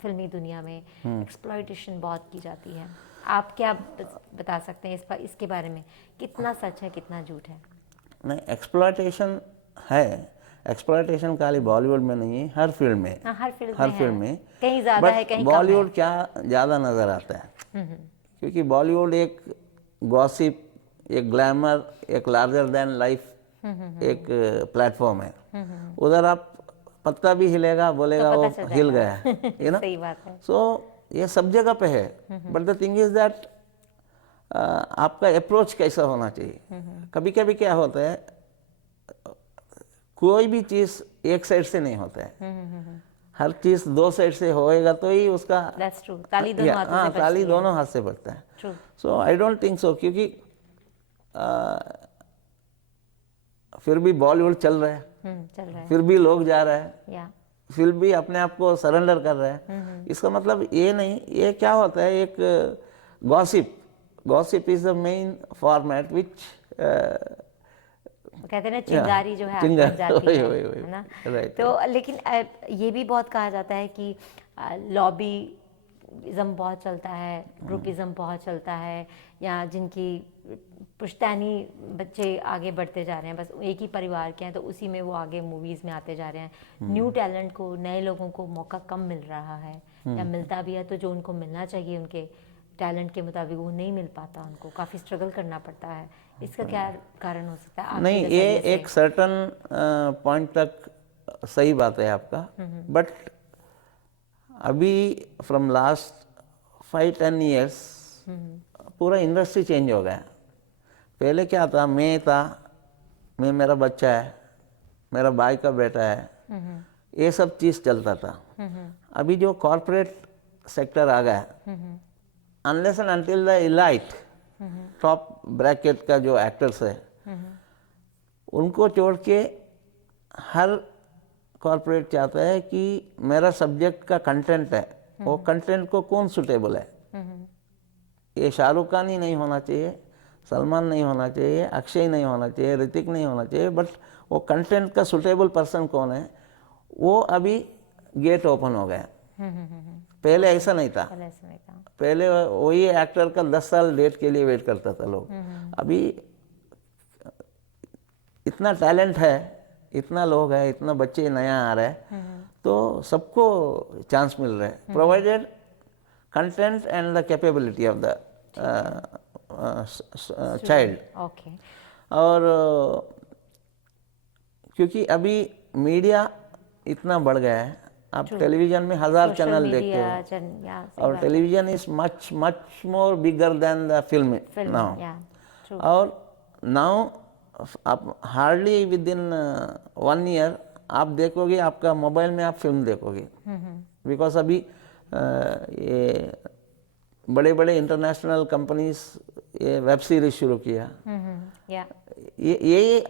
फिल्मी दुनिया में एक्सप्लॉयटेशन बहुत की जाती है, आप क्या बता सकते हैं इसके बारे में, कितना सच है कितना झूठ है? नहीं, एक्सप्लॉयटेशन है, एक्सप्लॉयटेशन खाली बॉलीवुड में नहीं है, हर फील्ड में, हर फील्ड में कहीं ज़्यादा है, कहीं बॉलीवुड क्या ज़्यादा नज़र आता है, क्योंकि बॉलीवुड एक गॉसिप, एक ग्लैमर, एक लार्जर देन लाइफ एक प्लेटफॉर्म है। उधर आप पत्ता भी हिलेगा, बोलेगा वो हिल गया, है ना? सही बात है। सो ये सब जगह पे है, but the thing is that आपका अप्रोच कैसा होना चाहिए। कभी कभी क्या होता है, कोई भी चीज एक साइड से नहीं होता है, हर चीज दो साइड से होएगा तो ही उसका ताली दोनों हाथ से बढ़ता है। सो आई डोंट थिंक सो, क्योंकि फिर भी बॉलीवुड चल रहा है, फिर भी लोग जा रहे हैं, फिर भी अपने आप को सरेंडर कर रहे हैं। इसका मतलब ये नहीं, ये क्या होता है, एक gossip is the main format which कहते हैं ना, चिंगारी जो है चिंगारी जाती है ना। तो लेकिन ये भी बहुत कहा जाता है कि लॉबीज़म बहुत चलता है, ग्रुपिज़म बहुत चलता है, या जिनकी पुश्तैनी बच्चे आगे बढ़ते जा रहे हैं, बस एक ही परिवार के हैं तो उसी में वो आगे मूवीज़ में आते जा रहे हैं। न्यू टैलेंट को, नए लोगों को मौका कम मिल रहा है, या मिलता भी है तो जो उनको मिलना चाहिए उनके टैलेंट के मुताबिक वो नहीं मिल पाता, उनको काफ़ी स्ट्रगल करना पड़ता है। इसका क्या कारण हो सकता है? नहीं, ये एक सर्टन पॉइंट तक सही बात है आपका, बट अभी फ्रॉम लास्ट 5-10 ईयर्स पूरा इंडस्ट्री चेंज हो गया। पहले क्या था, मैं मेरा बच्चा है, मेरा भाई का बेटा है, ये सब चीज़ चलता था। अभी जो कॉरपोरेट सेक्टर आ गया, unless and until the elite top bracket का जो एक्टर्स है, उनको छोड़ के हर कॉरपोरेट चाहता है कि मेरा सब्जेक्ट का कंटेंट है, वो कंटेंट को कौन सुटेबल है। ये शाहरुख खान ही नहीं होना चाहिए, सलमान नहीं होना चाहिए, अक्षय नहीं होना चाहिए, ऋतिक नहीं होना चाहिए, बट वो कंटेंट का सुटेबल पर्सन कौन है, वो अभी गेट ओपन हो गया। पहले ऐसा नहीं था। पहले वही एक्टर का 10 साल डेट के लिए वेट करता था लोग। अभी इतना टैलेंट है, इतना लोग है, इतना बच्चे नया आ रहे हैं, तो सबको चांस मिल रहा है, provided content and the capability of the child. और क्योंकि अभी मीडिया इतना बढ़ गया है, आप टेलीविजन में 1000 चैनल देखते हो, और television is much much more bigger than the film now. और नाउ आप हार्डली विद इन 1 ईयर आप देखोगे, आपका मोबाइल में आप फिल्म देखोगे, बिकॉज अभी ये बड़े बड़े इंटरनेशनल कंपनीज ये वेब सीरीज शुरू किया। ये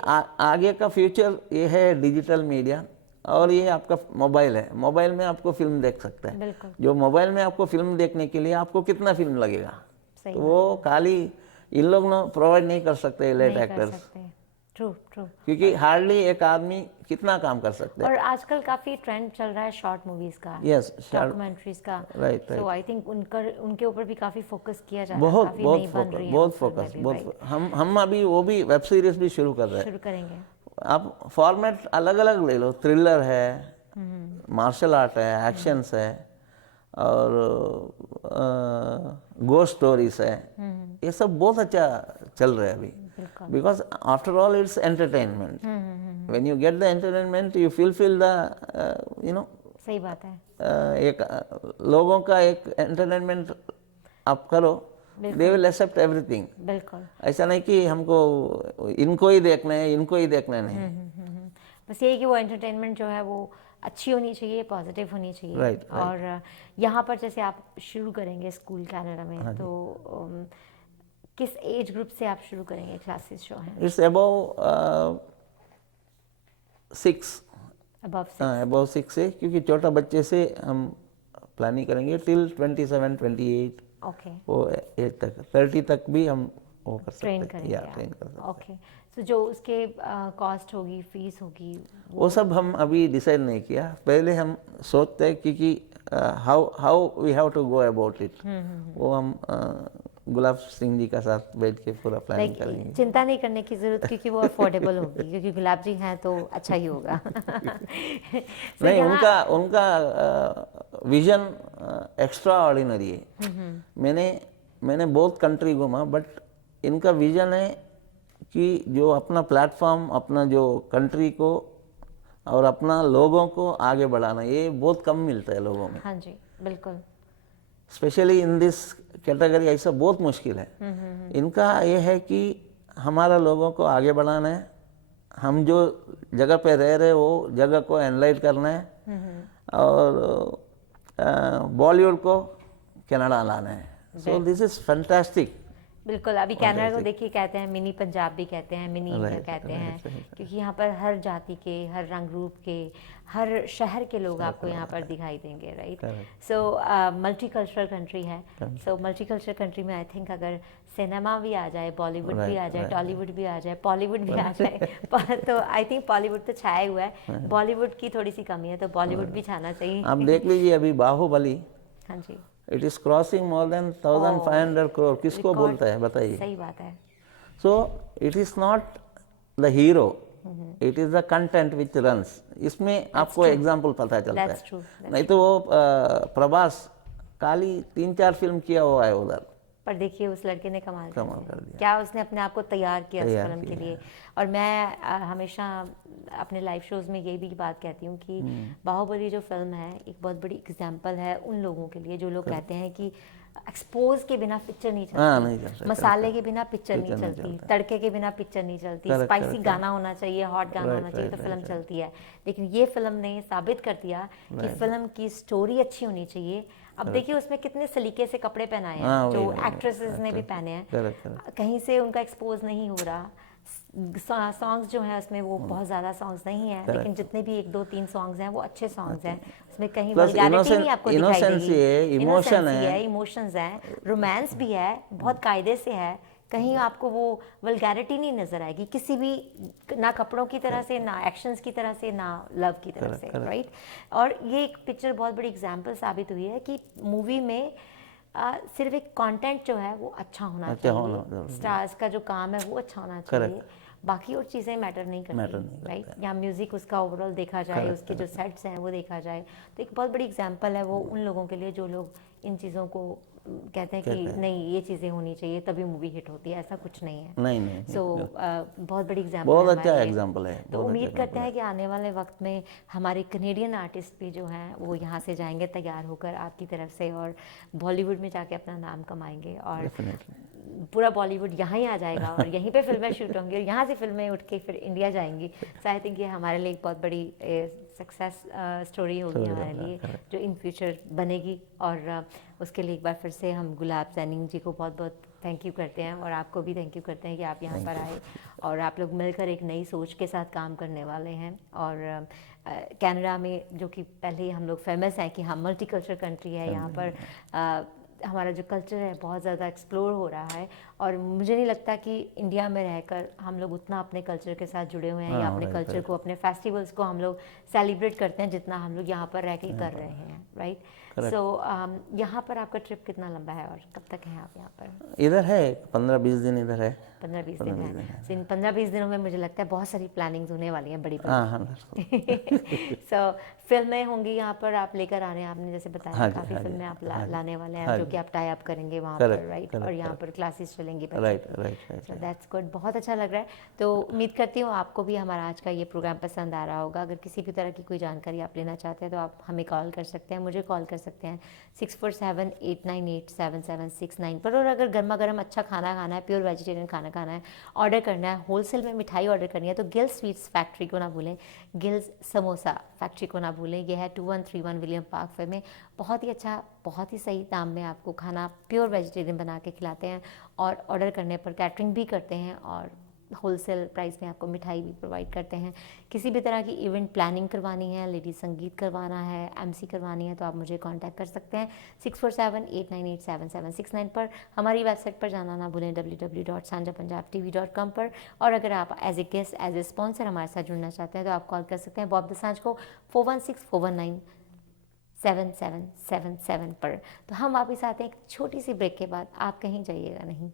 आगे का फ्यूचर ये है डिजिटल मीडिया, और ये आपका मोबाइल है, मोबाइल में आपको फिल्म देख सकते हैं। जो मोबाइल में आपको फिल्म देखने के लिए आपको कितना फिल्म लगेगा, तो वो खाली इन लोग प्रोवाइड नहीं कर सकते लेट एक्टर्स। ट्रू ट्रू, क्योंकि हार्डली एक आदमी कितना काम कर सकते हैं। और आजकल काफी ट्रेंड चल रहा है शॉर्ट मूवीज का, यस, डॉक्यूमेंट्रीज का, राइट। सो आई थिंक उनके ऊपर भी काफी फोकस किया जा रहा है, बहुत काफी बहुत नई बन रही है, बहुत फोकस। हम अभी वो भी वेब सीरीज भी शुरू कर रहे हैं, शुरू करेंगे। आप फॉर्मेट अलग अलग ले लो, थ्रिलर है, मार्शल आर्ट है, एक्शंस है, और गोस्ट स्टोरीज है, ये सब बहुत अच्छा चल रहा है अभी, because after all it's entertainment. When you get the entertainment you fulfil the you know, सही बात है, एक लोगों का एक एंटरटेनमेंट आप करो, दे विल एक्सेप्ट एवरीथिंग। बिल्कुल, ऐसा नहीं कि हमको इनको ही देखना है, इनको ही देखना नहीं। बस ये कि वो एंटरटेनमेंट जो है वो अच्छी होनी चाहिए, पॉजिटिव होनी चाहिए। right. और यहाँ पर जैसे आप शुरू करेंगे स्कूल कनाडा में, तो किस एज ग्रुप से आप शुरू करेंगे क्लासेस जो हैं? इट्स अबव 6, अबव 6 से, क्योंकि छोटा बच्चे से हम प्लानिंग करेंगे टिल 27-28 वो एज तक, 30 तक भी हम वो कर सकते हैं, ट्रेन कर सकते हैं। ओके, सो जो उसके कॉस्ट होगी, फीस होगी, वो सब हम अभी डिसाइड नहीं किया। पहले हम सोचते हैं क्योंकि how we have to go about it, वो हम गुलाब सिंह जी का साथ बैठ के पूरा प्लानिंग करेंगे। चिंता नहीं करने की जरूरत, क्योंकि वो अफोर्डेबल होगी, क्योंकि गुलाब जी हैं तो अच्छा ही होगा। नहीं, उनका विजन एक्स्ट्रा ऑर्डिनरी है। मैंने बहुत कंट्री घूमा, बट इनका विजन है कि जो अपना प्लेटफॉर्म, अपना जो कंट्री को और अपना लोगों को आगे बढ़ाना, ये बहुत कम मिलता है लोगों में। हाँ जी, बिल्कुल। स्पेशली इन दिस कैटेगरी ऐसा बहुत मुश्किल है। इनका ये है कि हमारा लोगों को आगे बढ़ाना है, हम जो जगह पे रह रहे वो जगह को एनलाइट करना है, और बॉलीवुड को कनाडा लाना है। So this is fantastic. बिल्कुल, अभी कनाडा को देखिए कहते हैं मिनी पंजाब भी कहते हैं, मिनी इंडिया कहते हैं, क्योंकि यहाँ पर हर जाति के, हर रंग रूप के, हर शहर के लोग आपको यहाँ पर दिखाई देंगे, right? So multi cultural country है, सो मल्टी कल्चरल कंट्री में आई थिंक अगर सिनेमा भी आ जाए, बॉलीवुड भी आ जाए, टॉलीवुड भी आ जाए, पॉलीवुड भी आ जाए तो आई थिंक बॉलीवुड तो छाया हुआ है, बॉलीवुड की थोड़ी सी कमी है, तो बॉलीवुड भी छाना चाहिए। आप देख लीजिए अभी बाहुबली, हाँ जी, it is crossing more than 1500 crore, किसको बोलता है बताइए? सही बात है। So it is not the hero, it is the content which runs. इसमें आपको एग्जाम्पल पता चलता है, नहीं तो वो प्रभास काली 3-4 फिल्म किया हुआ है उधर, पर देखिए उस लड़के ने कमाल कर दिया, क्या उसने अपने आप को तैयार किया उस फिल्म के लिए। और मैं हमेशा अपने लाइव शोज में यही भी बात कहती हूँ कि बाहुबली जो फिल्म है एक बहुत बड़ी एग्जाम्पल है उन लोगों के लिए जो लोग कहते हैं कि एक्सपोज के बिना पिक्चर नहीं चलती, मसाले के बिना पिक्चर नहीं चलती, तड़के के बिना पिक्चर नहीं चलती, स्पाइसी गाना होना चाहिए, हॉट गाना होना चाहिए तो फिल्म चलती है। लेकिन ये फिल्म ने साबित कर दिया कि फिल्म की स्टोरी अच्छी होनी चाहिए। अब देखिए उसमें कितने सलीके से कपड़े पहनाए हैं जो एक्ट्रेसेस ने भी पहने हैं, कहीं से उनका एक्सपोज नहीं हो रहा। सॉन्ग्स जो हैं उसमें वो बहुत ज़्यादा सॉन्ग्स नहीं हैं, लेकिन जितने भी 1-2-3 सॉन्ग्स हैं वो अच्छे सॉन्ग्स हैं, उसमें कहीं वल्गैरिटी नहीं आपको दिखाई देगी, इमोशन है, इमोशंस हैं, रोमांस भी है, बहुत कायदे से है, कहीं आपको वो वल्गैरिटी नहीं नजर आएगी किसी भी, ना कपड़ों की तरह से, ना एक्शंस की तरह से, ना लव की तरह से, राइट? और ये एक पिक्चर बहुत बड़ी एग्जांपल साबित हुई है कि मूवी में सिर्फ एक कंटेंट जो है वो अच्छा होना चाहिए, स्टार्स का जो काम है वो अच्छा होना चाहिए, बाकी और चीज़ें मैटर नहीं करती, राइट? या म्यूज़िक उसका ओवरऑल देखा जाए, उसके जो सेट्स हैं वो देखा जाए, तो एक बहुत बड़ी एग्जांपल है वो उन लोगों के लिए जो लोग इन चीज़ों को कहते हैं कि नहीं ये चीज़ें होनी चाहिए तभी मूवी हिट होती है, ऐसा कुछ नहीं है। नहीं। सो बहुत बड़ी एग्जांपल, बहुत अच्छा एग्जांपल है। तो उम्मीद करते हैं कि आने वाले वक्त में हमारे कनेडियन आर्टिस्ट भी जो हैं वो यहाँ से जाएंगे तैयार होकर आपकी तरफ से और बॉलीवुड में जाके अपना नाम कमाएंगे और पूरा बॉलीवुड यहाँ ही आ जाएगा और यहीं पे फिल्में शूट होंगी और यहाँ से फिल्में उठ के फिर इंडिया जाएंगी। सो आई थिंक ये हमारे लिए एक बहुत बड़ी सक्सेस स्टोरी होगी हमारे लिए जो इन फ्यूचर बनेगी। और उसके लिए एक बार फिर से हम गुलाब सैनी जी को बहुत बहुत थैंक यू करते हैं और आपको भी थैंक यू करते हैं कि आप यहाँ पर आए और आप लोग मिलकर एक नई सोच के साथ काम करने वाले हैं। और कनाडा में जो कि पहले ही हम लोग फेमस हैं कि हम मल्टी कल्चर कंट्री है, यहाँ पर हमारा जो कल्चर है बहुत ज़्यादा एक्सप्लोर हो रहा है और मुझे नहीं लगता कि इंडिया में रहकर हम लोग उतना अपने कल्चर के साथ जुड़े हुए हैं या अपने कल्चर को, अपने फेस्टिवल्स को हम लोग सेलिब्रेट करते हैं जितना हम लोग यहाँ पर रह के कर रहे हैं, राइट? सो यहाँ पर आपका ट्रिप कितना लंबा है और कब तक हैं आप यहाँ पर? इधर है 15-20 दिन इधर है। 15-20 दिन है। इन 15-20 दिनों में मुझे लगता है बहुत सारी प्लानिंग्स होने वाली हैं बड़ी बड़ी। सो फिल्में होंगी यहाँ पर आप लेकर आने, आपने जैसे बताया काफ़ी फिल्में आप लाने वाले हैं जो कि आप टाई अप करेंगे वहाँ पर, राइट? और यहाँ पर क्लासेस चलेंगी, राइट। दैट्स गुड, बहुत अच्छा लग रहा है। तो उम्मीद करती हूँ आपको भी हमारा आज का ये प्रोग्राम पसंद आ रहा होगा। अगर किसी भी तरह की कोई जानकारी आप लेना चाहते हैं तो आप हमें कॉल कर सकते हैं, मुझे कॉल कर सकते हैं 6478987769 पर। और अगर गर्मा गर्म अच्छा खाना खाना है, प्योर वेजिटेरियन खाना खाना है, ऑर्डर करना है, होलसेल में मिठाई ऑर्डर करनी है तो गिल्स स्वीट्स फैक्ट्री को ना भूलें, गिल्स समोसा फैक्ट्री को ना भूलें। यह है 2131 विलियम पार्क वे में। बहुत ही अच्छा, बहुत ही सही दाम में आपको खाना प्योर वेजिटेरियन बना के खिलाते हैं और ऑर्डर करने पर कैटरिंग भी करते हैं और होलसेल प्राइस में आपको मिठाई भी प्रोवाइड करते हैं। किसी भी तरह की इवेंट प्लानिंग करवानी है, लेडीज संगीत करवाना है, एमसी करवानी है तो आप मुझे कांटेक्ट कर सकते हैं 6478987769 पर। हमारी वेबसाइट पर जाना ना भूलें www.sanjapunjabtv.com पर। और अगर आप as a guest, as a sponsor हमारे साथ जुड़ना चाहते हैं तो आप कॉल कर सकते हैं बॉब दोसांझ को 4164197777 पर। तो हम वापस आते हैं एक छोटी सी ब्रेक के बाद, आप कहीं जाइएगा नहीं।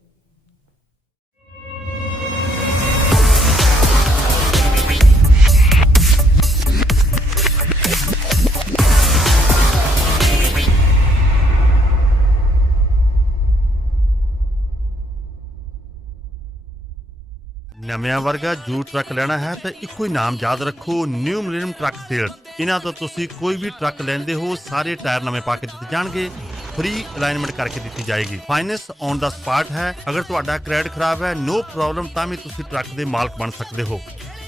ਨਵਿਆਂ ਵਰਗਾ ਜੂ ਟਰੱਕ ਲੈਣਾ ਹੈ ਤਾਂ ਇੱਕੋ ਹੀ ਨਾਮ ਯਾਦ ਰੱਖੋ, ਨਿਊ ਮਿਲੇਨੀਅਮ ਟਰੱਕ ਸੇਲਸ। ਇਹਨਾਂ ਤੋਂ ਤੁਸੀਂ ਕੋਈ ਵੀ ਟਰੱਕ ਲੈਂਦੇ ਹੋ ਸਾਰੇ ਟਾਇਰ ਨਵੇਂ ਪਾ ਕੇ ਦਿੱਤੇ ਜਾਣਗੇ, ਫ੍ਰੀ ਅਲਾਈਨਮੈਂਟ ਕਰਕੇ ਦਿੱਤੀ ਜਾਏਗੀ। ਫਾਈਨੈਂਸ ਔਨ ਦਾ ਸਪਾਟ ਹੈ, ਅਗਰ ਤੁਹਾਡਾ ਕ੍ਰੈਡਿਟ ਖਰਾਬ ਹੈ ਨੋ ਪ੍ਰੋਬਲਮ, ਤਾਂ ਵੀ ਤੁਸੀਂ ਟਰੱਕ ਦੇ ਮਾਲਕ ਬਣ ਸਕਦੇ ਹੋ।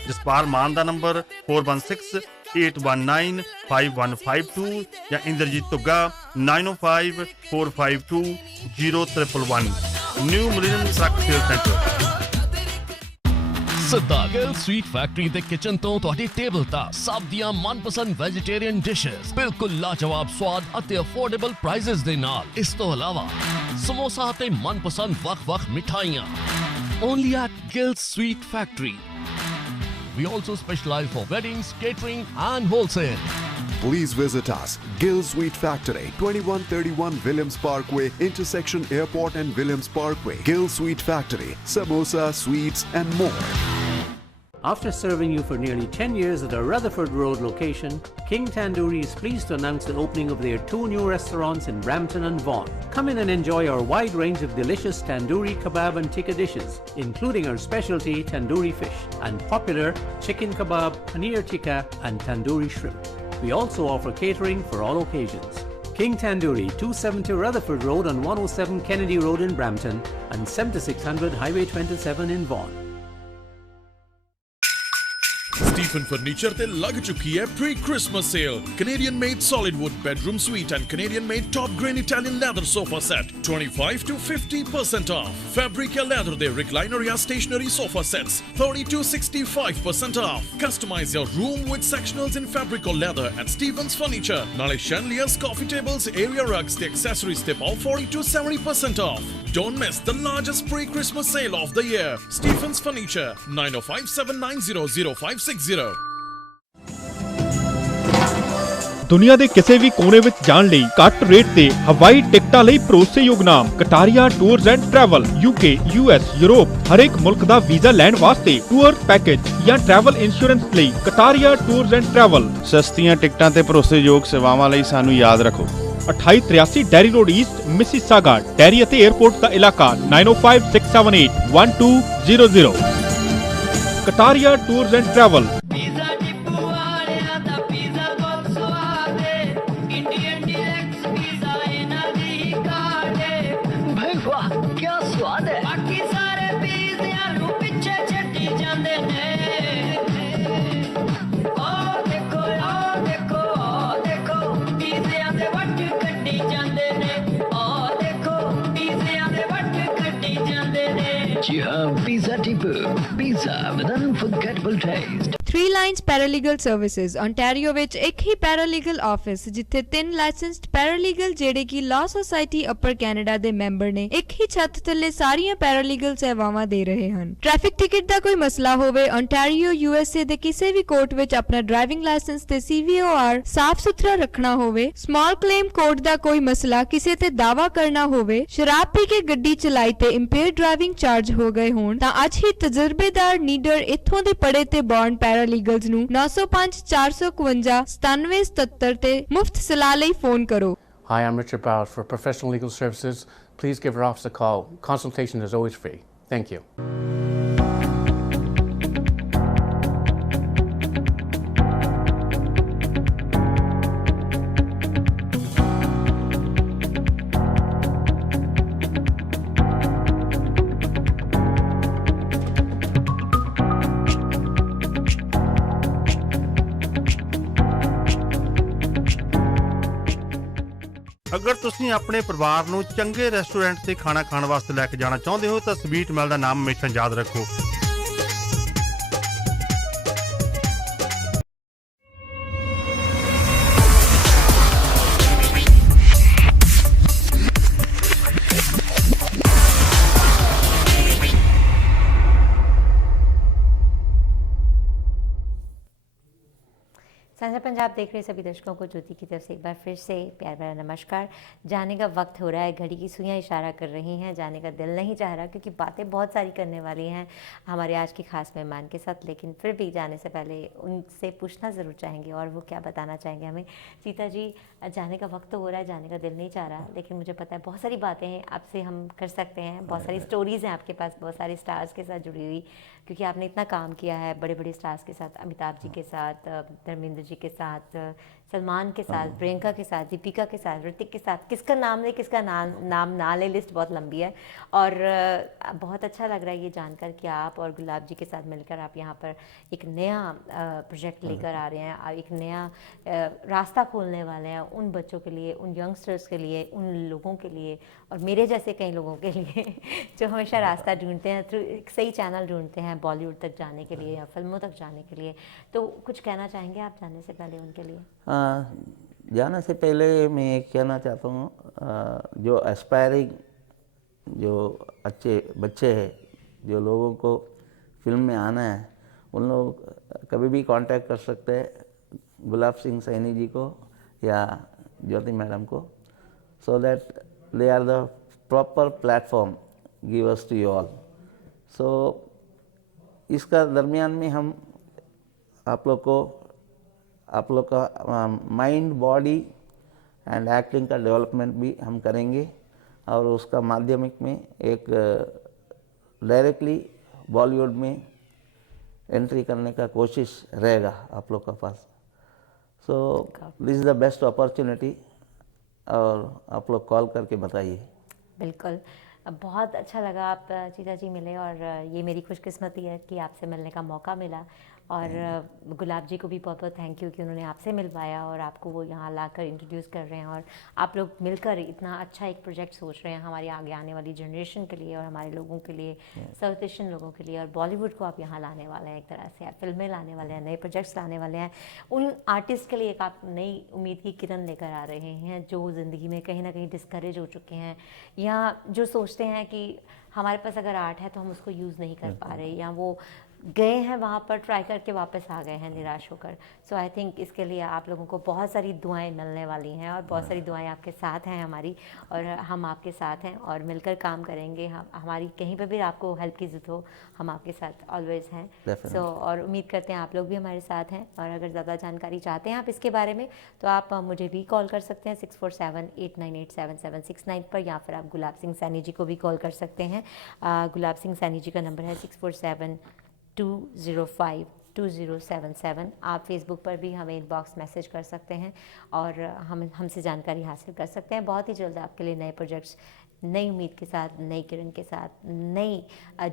ਜਸਪਾਲ ਮਾਨ ਦਾ ਨੰਬਰ 4168195152 ਜਾਂ Inderjit Dhugga 9054520111। New millennium truck sale centre. ਸਿੱਧਾ ਗਿਲ ਸਵੀਟ ਫੈਕਟਰੀ ਦੇ ਕਿਚਨ ਤੋਂ ਤੁਹਾਡੀ ਟੇਬਲ ਤੱਕ ਸਭ ਦੀਆਂ ਮਨਪਸੰਦ ਵੈਜੀਟੇਰੀਅਨ ਡਿਸ਼ਸ ਬਿਲਕੁਲ ਲਾਜਵਾਬ ਸਵਾਦ ਅਤੇ ਅਫੋਰਡੇਬਲ ਪ੍ਰਾਈਸਸ ਦੇ ਨਾਲ। ਇਸ ਤੋਂ ਇਲਾਵਾ ਸਮੋਸਾ ਅਤੇ ਮਨਪਸੰਦ ਵੱਖ-ਵੱਖ ਮਿਠਾਈਆਂ। Only at Gill's Sweet Factory. We also specialize for weddings, catering and wholesale. Please visit us. Gill's Sweet Factory, 2131 Williams Parkway, intersection Airport and Williams Parkway. Gill's Sweet Factory, samosa, sweets and more. After serving you for nearly 10 years at our Rutherford Road location, King Tandoori is pleased to announce the opening of their 2 new restaurants in Brampton and Vaughan. Come in and enjoy our wide range of delicious tandoori, kebab and tikka dishes, including our specialty tandoori fish and popular chicken kebab, paneer tikka and tandoori shrimp. We also offer catering for all occasions. King Tandoori, 270 Rutherford Road on 107 Kennedy Road in Brampton and 7600 Highway 27 in Vaughan. Stephen Furniture ਤੇ ਲੱਗ ਚੁੱਕੀ ਹੈ pre Christmas sale. Canadian made solid wood bedroom suite and Canadian made top grain Italian leather sofa set 25 to 50% off. Fabric या leather ਦੇ recliner या stationary sofa sets 30 to 65% off. Customize your room with sectionals in fabric or leather at Stephen's Furniture. ਨਾਲੇ Chandeliers, coffee tables, area rugs ਤੇ accessories ਤੇ all 40 to 70% off. Don't miss the largest pre-Christmas sale of the year. Stephen's Furniture, 9057900560. ਦੁਨੀਆ ਦੇ ਕਿਸੇ ਵੀ ਕੋਨੇ ਵਿੱਚ ਜਾਣ ਲਈ ਘੱਟ ਰੇਟ ਤੇ ਹਵਾਈ ਟਿਕਟਾਂ ਲਈ ਭਰੋਸੇਯੋਗ ਨਾਮ Kataria tours and travel. UK, US, Europe ਹਰੇਕ ਮੁਲਕ ਦਾ ਵੀਜ਼ਾ ਲੈਣ ਵਾਸਤੇ ਟੂਰ ਪੈਕੇਜ ਜਾਂ ਟਰੈਵਲ ਇੰਸ਼ੋਰੈਂਸ ਲਈ ਕਟਾਰੀਆ ਟੂਰਸ ਐਂਡ ਟਰੈਵਲ। ਸਸਤੀਆਂ ਟਿਕਟਾਂ ਤੇ ਭਰੋਸੇਯੋਗ ਸੇਵਾਵਾਂ ਲਈ ਸਾਨੂੰ ਯਾਦ ਰੱਖੋ। 2883 dairy road East, Mississauga. Dairy ਅਤੇ 에ਅਰਪੋਰਟ ਦਾ ਇਲਾਕਾ 9056781200। Kataria tours and travel. Pizza Depot. Pizza with unforgettable taste. 3 Lines Paralegal Services Ontario ਵਿੱਚ ਇੱਕ ਹੀ ਪੈਰਾਲੀਗਲ ਆਫਿਸ ਜਿੱਥੇ 3 ਲਾਇਸੈਂਸਡ ਪੈਰਾਲੀਗਲ ਜਿਹੜੇ ਕਿ ਲਾਅ ਸੋਸਾਇਟੀ ਅਪਰ ਕੈਨੇਡਾ ਦੇ ਮੈਂਬਰ ਨੇ ਇੱਕ ਹੀ ਛੱਤ ਥੱਲੇ ਸਾਰੀਆਂ ਪੈਰਾਲੀਗਲ ਸੇਵਾਵਾਂ ਦੇ ਰਹੇ ਹਨ। ਟ੍ਰੈਫਿਕ ਟਿਕਟ ਦਾ ਕੋਈ ਮਸਲਾ ਹੋਵੇ, ontario USA ਦੇ ਕਿਸੇ ਵੀ ਕੋਰਟ ਵਿੱਚ ਆਪਣਾ ਡਰਾਈਵਿੰਗ ਲਾਇਸੈਂਸ ਤੇ CVOR ਸਾਫ਼ ਸੁਥਰਾ ਰੱਖਣਾ ਹੋਵੇ, ਸਮਾਲ ਕਲੇਮ ਕੋਡ ਦਾ ਕੋਈ ਮਸਲਾ, ਕਿਸੇ ਤੇ ਦਾਵਾ ਕਰਨਾ ਹੋਵੇ, ਸ਼ਰਾਬ ਪੀ ਕੇ ਗੱਡੀ ਚਲਾਈ ਤੇ ਇੰਪੇਅਰਡ ਡਰਾਈਵਿੰਗ ਚਾਰਜ ਹੋ ਗਏ ਹੋਣ ਤਾਂ ਅੱਜ ਹੀ ਤਜਰਬੇਦਾਰ ਨੀਡਰ ਇੱਥੋਂ ਦੇ ਪੜੇ ਤੇ ਬੌਂਡ ਪੈਰਾਲੀਗਲਸ ਨੂੰ 905 452 9777 ਤੇ ਮੁਫਤ ਸਲਾਹ ਲਈ ਫੋਨ ਕਰੋ। Hi, I'm Richard Bowers. For professional legal services, please give our office a call. Consultation is always free. Thank you. ਅਗਰ ਤੁਸੀਂ ਆਪਣੇ ਪਰਿਵਾਰ ਨੂੰ ਚੰਗੇ ਰੈਸਟੋਰੈਂਟ ਤੇ ਖਾਣਾ ਖਾਣ ਵਾਸਤੇ ਲੈ ਕੇ ਜਾਣਾ ਚਾਹੁੰਦੇ ਹੋ ਤਾਂ ਸਵੀਟ ਮੈਲ ਦਾ ਨਾਮ ਹਮੇਸ਼ਾ ਯਾਦ ਰੱਖੋ। साझा पंजाब देख रहे सभी दर्शकों को ज्योति की तरफ से एक बार फिर से प्यार भरा नमस्कार। जाने का वक्त हो रहा है, घड़ी की सुइयां इशारा कर रही हैं, जाने का दिल नहीं चाह रहा क्योंकि बातें बहुत सारी करने वाली हैं हमारे आज के खास मेहमान के साथ, लेकिन फिर भी जाने से पहले उनसे पूछना ज़रूर चाहेंगे और वो क्या बताना चाहेंगे हमें। चीता जी, जाने का वक्त तो हो रहा है, जाने का दिल नहीं चाह रहा, लेकिन मुझे पता है बहुत सारी बातें हैं आपसे हम कर सकते हैं, बहुत सारी स्टोरीज़ हैं आपके पास, बहुत सारे स्टार्स के साथ जुड़ी हुई, क्योंकि आपने इतना काम किया है बड़े बड़े स्टार्स के साथ, अमिताभ जी के साथ, धर्मेंद्र जी के साथ, सलमान के साथ, प्रियंका के साथ, दीपिका के साथ, ऋतिक के साथ, किसका नाम ले किसका नाम ना ले, लिस्ट बहुत लंबी है। और बहुत अच्छा लग रहा है ये जानकर कि आप और गुलाब जी के साथ मिलकर आप यहाँ पर एक नया प्रोजेक्ट लेकर आ रहे हैं, एक नया रास्ता खोलने वाले हैं उन बच्चों के लिए, उन यंगस्टर्स के लिए, उन लोगों के लिए और मेरे जैसे कई लोगों के लिए जो हमेशा रास्ता ढूंढते हैं, थ्रू एक सही चैनल ढूंढते हैं बॉलीवुड तक जाने के लिए या फिल्मों तक जाने के लिए। तो कुछ कहना चाहेंगे आप जाने से पहले उनके लिए? जाने से पहले मैं कहना चाहता हूँ जो एस्पायरिंग, जो अच्छे बच्चे हैं, जो लोगों को फिल्म में आना है, उन लोग कभी भी कांटेक्ट कर सकते हैं गुलाब सिंह सैनी जी को या ज्योति मैडम को, so that they are the proper platform give us to you all. So इसका दरमियान में हम आप लोग का माइंड, बॉडी एंड एक्टिंग का डेवलपमेंट भी हम करेंगे और उसका माध्यमिक में एक डायरेक्टली बॉलीवुड में एंट्री करने का कोशिश रहेगा आप लोग का पास। So this is the best opportunity और आप लोग कॉल करके बताइए। बिल्कुल, बहुत अच्छा लगा आप चीता जी मिले और ये मेरी खुशकिस्मती है कि आपसे मिलने का मौका मिला और गुलाब जी को भी बहुत बहुत थैंक यू कि उन्होंने आपसे मिलवाया और आपको वो यहाँ लाकर इंट्रोड्यूस कर रहे हैं और आप लोग मिलकर इतना अच्छा एक प्रोजेक्ट सोच रहे हैं हमारी आगे आने वाली जनरेशन के लिए और हमारे लोगों के लिए, साउथ एशियन लोगों के लिए। और बॉलीवुड को आप यहाँ लाने वाले हैं, एक तरह से आप फिल्में लाने वाले हैं, नए प्रोजेक्ट्स लाने वाले हैं। उन आर्टिस्ट के लिए एक आप नई उम्मीद की किरण लेकर आ रहे हैं जो ज़िंदगी में कहीं ना कहीं डिस्करेज हो चुके हैं या जो सोचते हैं कि हमारे पास अगर आर्ट है तो हम उसको यूज़ नहीं कर पा रहे, या वो गए हैं वहाँ पर ट्राई करके वापस आ गए हैं निराश होकर। सो आई थिंक इसके लिए आप लोगों को बहुत सारी दुआएं मिलने वाली हैं और बहुत सारी दुआएं आपके साथ हैं हमारी, और हम आपके साथ हैं और मिलकर काम करेंगे। हम हमारी कहीं पर भी आपको हेल्प की ज़रूरत हो, हम आपके साथ ऑलवेज़ हैं। सो और उम्मीद करते हैं आप लोग भी हमारे साथ हैं। और अगर ज़्यादा जानकारी चाहते हैं आप इसके बारे में तो आप मुझे भी कॉल कर सकते हैं 6478987769 पर, या फिर आप गुलाब सिंह सैनी जी को भी कॉल कर सकते हैं। गुलाब सिंह सैनी जी का नंबर है 6472052077। आप फेसबुक पर भी हमें इनबॉक्स मैसेज कर सकते हैं और हमसे जानकारी हासिल कर सकते हैं। बहुत ही जल्द आपके लिए नए प्रोजेक्ट्स नई उम्मीद के साथ, नई किरण के साथ, नई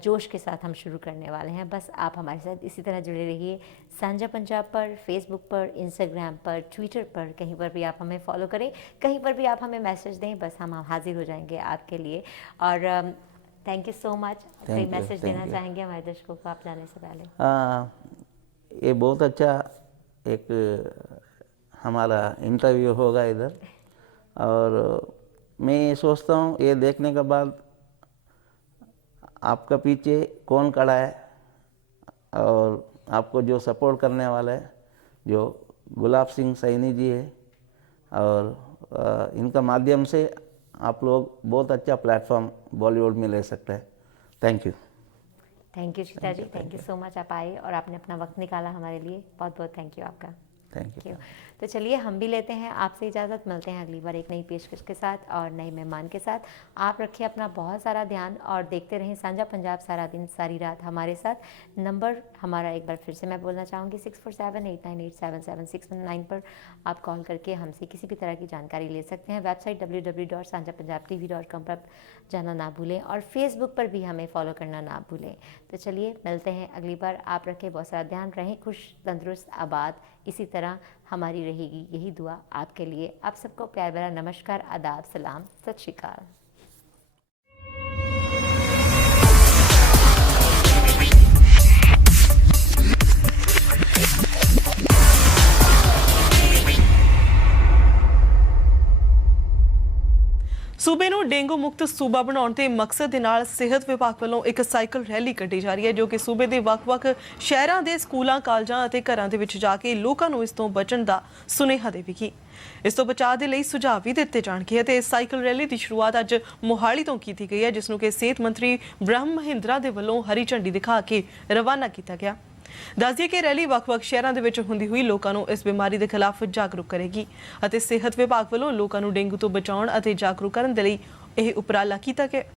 जोश के साथ हम शुरू करने वाले हैं। बस आप हमारे साथ इसी तरह जुड़े रहिए सांझा पंजाब पर, फेसबुक पर, इंस्टाग्राम पर, ट्विटर पर, कहीं पर भी आप हमें फॉलो करें, कहीं पर भी आप हमें मैसेज दें, बस हम हाजिर हो जाएंगे आपके लिए। और थैंक यू सो मच। कोई मैसेज देना चाहेंगे हमारे दर्शकों को आप जाने से पहले? ये बहुत अच्छा एक हमारा इंटरव्यू होगा इधर, और मैं ये सोचता हूँ ये देखने के बाद आपका पीछे कौन खड़ा है और आपको जो सपोर्ट करने वाला है, जो गुलाब सिंह सैनी जी है, और इनका माध्यम से आप लोग बहुत अच्छा प्लेटफॉर्म बॉलीवुड में ले सकते हैं। Thank you. थैंक यू चीता जी, थैंक यू सो मच। आप आए और आपने अपना वक्त निकाला हमारे लिए, बहुत बहुत थैंक यू आपका। Thank you. तो चलिए हम भी लेते हैं आपसे इजाज़त, मिलते हैं अगली बार एक नई पेशकश के साथ और नए मेहमान के साथ। आप रखिए अपना बहुत सारा ध्यान और देखते रहें सांझा पंजाब सारा दिन सारी रात हमारे साथ। नंबर हमारा एक बार फिर से मैं बोलना चाहूँगी 6478987769 पर आप कॉल करके हमसे किसी भी तरह की जानकारी ले सकते हैं। वेबसाइट www.sanjapunjabtv.com पर जाना ना भूलें और फेसबुक पर भी हमें फॉलो करना ना भूलें। तो चलिए मिलते हैं अगली बार। आप रखें बहुत सारा ध्यान, रहें खुश, तंदुरुस्त, आबाद। इसी तरह हमारी रहेगी यही दुआ आपके लिए। आप सबको प्यार भरा नमस्कार, आदाब, सलाम, सत श्री अकाल। सूबे ਨੂੰ ਡੇਂਗੂ ਮੁਕਤ ਸੂਬਾ ਬਣਾਉਣ ਦੇ ਮਕਸਦ ਦੇ ਨਾਲ ਸਿਹਤ ਵਿਭਾਗ ਵੱਲੋਂ ਇੱਕ ਸਾਈਕਲ ਰੈਲੀ ਕੱਢੀ ਜਾ ਰਹੀ ਹੈ, ਜੋ ਕਿ ਸੂਬੇ ਦੇ ਵੱਖ-ਵੱਖ ਸ਼ਹਿਰਾਂ ਦੇ ਸਕੂਲਾਂ, ਕਾਲਜਾਂ ਅਤੇ ਘਰਾਂ ਦੇ ਵਿੱਚ ਜਾ ਕੇ ਲੋਕਾਂ ਨੂੰ ਇਸ ਤੋਂ ਬਚਣ ਦਾ ਸੁਨੇਹਾ ਦੇਵੇਗੀ। ਇਸ ਤੋਂ ਬਚਾਅ ਦੇ ਲਈ ਸੁਝਾਅ ਵੀ ਦਿੱਤੇ ਜਾਣਗੇ ਅਤੇ ਇਸ ਸਾਈਕਲ ਰੈਲੀ ਦੀ ਸ਼ੁਰੂਆਤ ਅੱਜ ਮੋਹਾਲੀ ਤੋਂ ਕੀਤੀ ਗਈ ਹੈ, ਜਿਸ ਨੂੰ ਕਿ ਸਿਹਤ ਮੰਤਰੀ ਬ੍ਰਹਮ ਮਹਿੰਦਰਾ ਦੇ ਵੱਲੋਂ ਹਰੀ ਝੰਡੀ ਦਿਖਾ ਕੇ ਰਵਾਨਾ ਕੀਤਾ ਗਿਆ। ਦੱਸ ਦਈਏ ਕਿ ਰੈਲੀ ਵੱਖ-ਵੱਖ ਸ਼ਹਿਰਾਂ ਦੇ ਵਿੱਚ ਹੁੰਦੀ ਹੋਈ ਲੋਕਾਂ ਨੂੰ ਇਸ ਬਿਮਾਰੀ ਦੇ ਖਿਲਾਫ ਜਾਗਰੂਕ ਕਰੇਗੀ ਅਤੇ ਸਿਹਤ ਵਿਭਾਗ ਵੱਲੋਂ ਲੋਕਾਂ ਨੂੰ ਡੇਂਗੂ ਤੋਂ ਬਚਾਉਣ ਅਤੇ ਜਾਗਰੂਕ ਕਰਨ ਦੇ ਲਈ ਇਹ ਉਪਰਾਲਾ ਕੀਤਾ ਗਿਆ।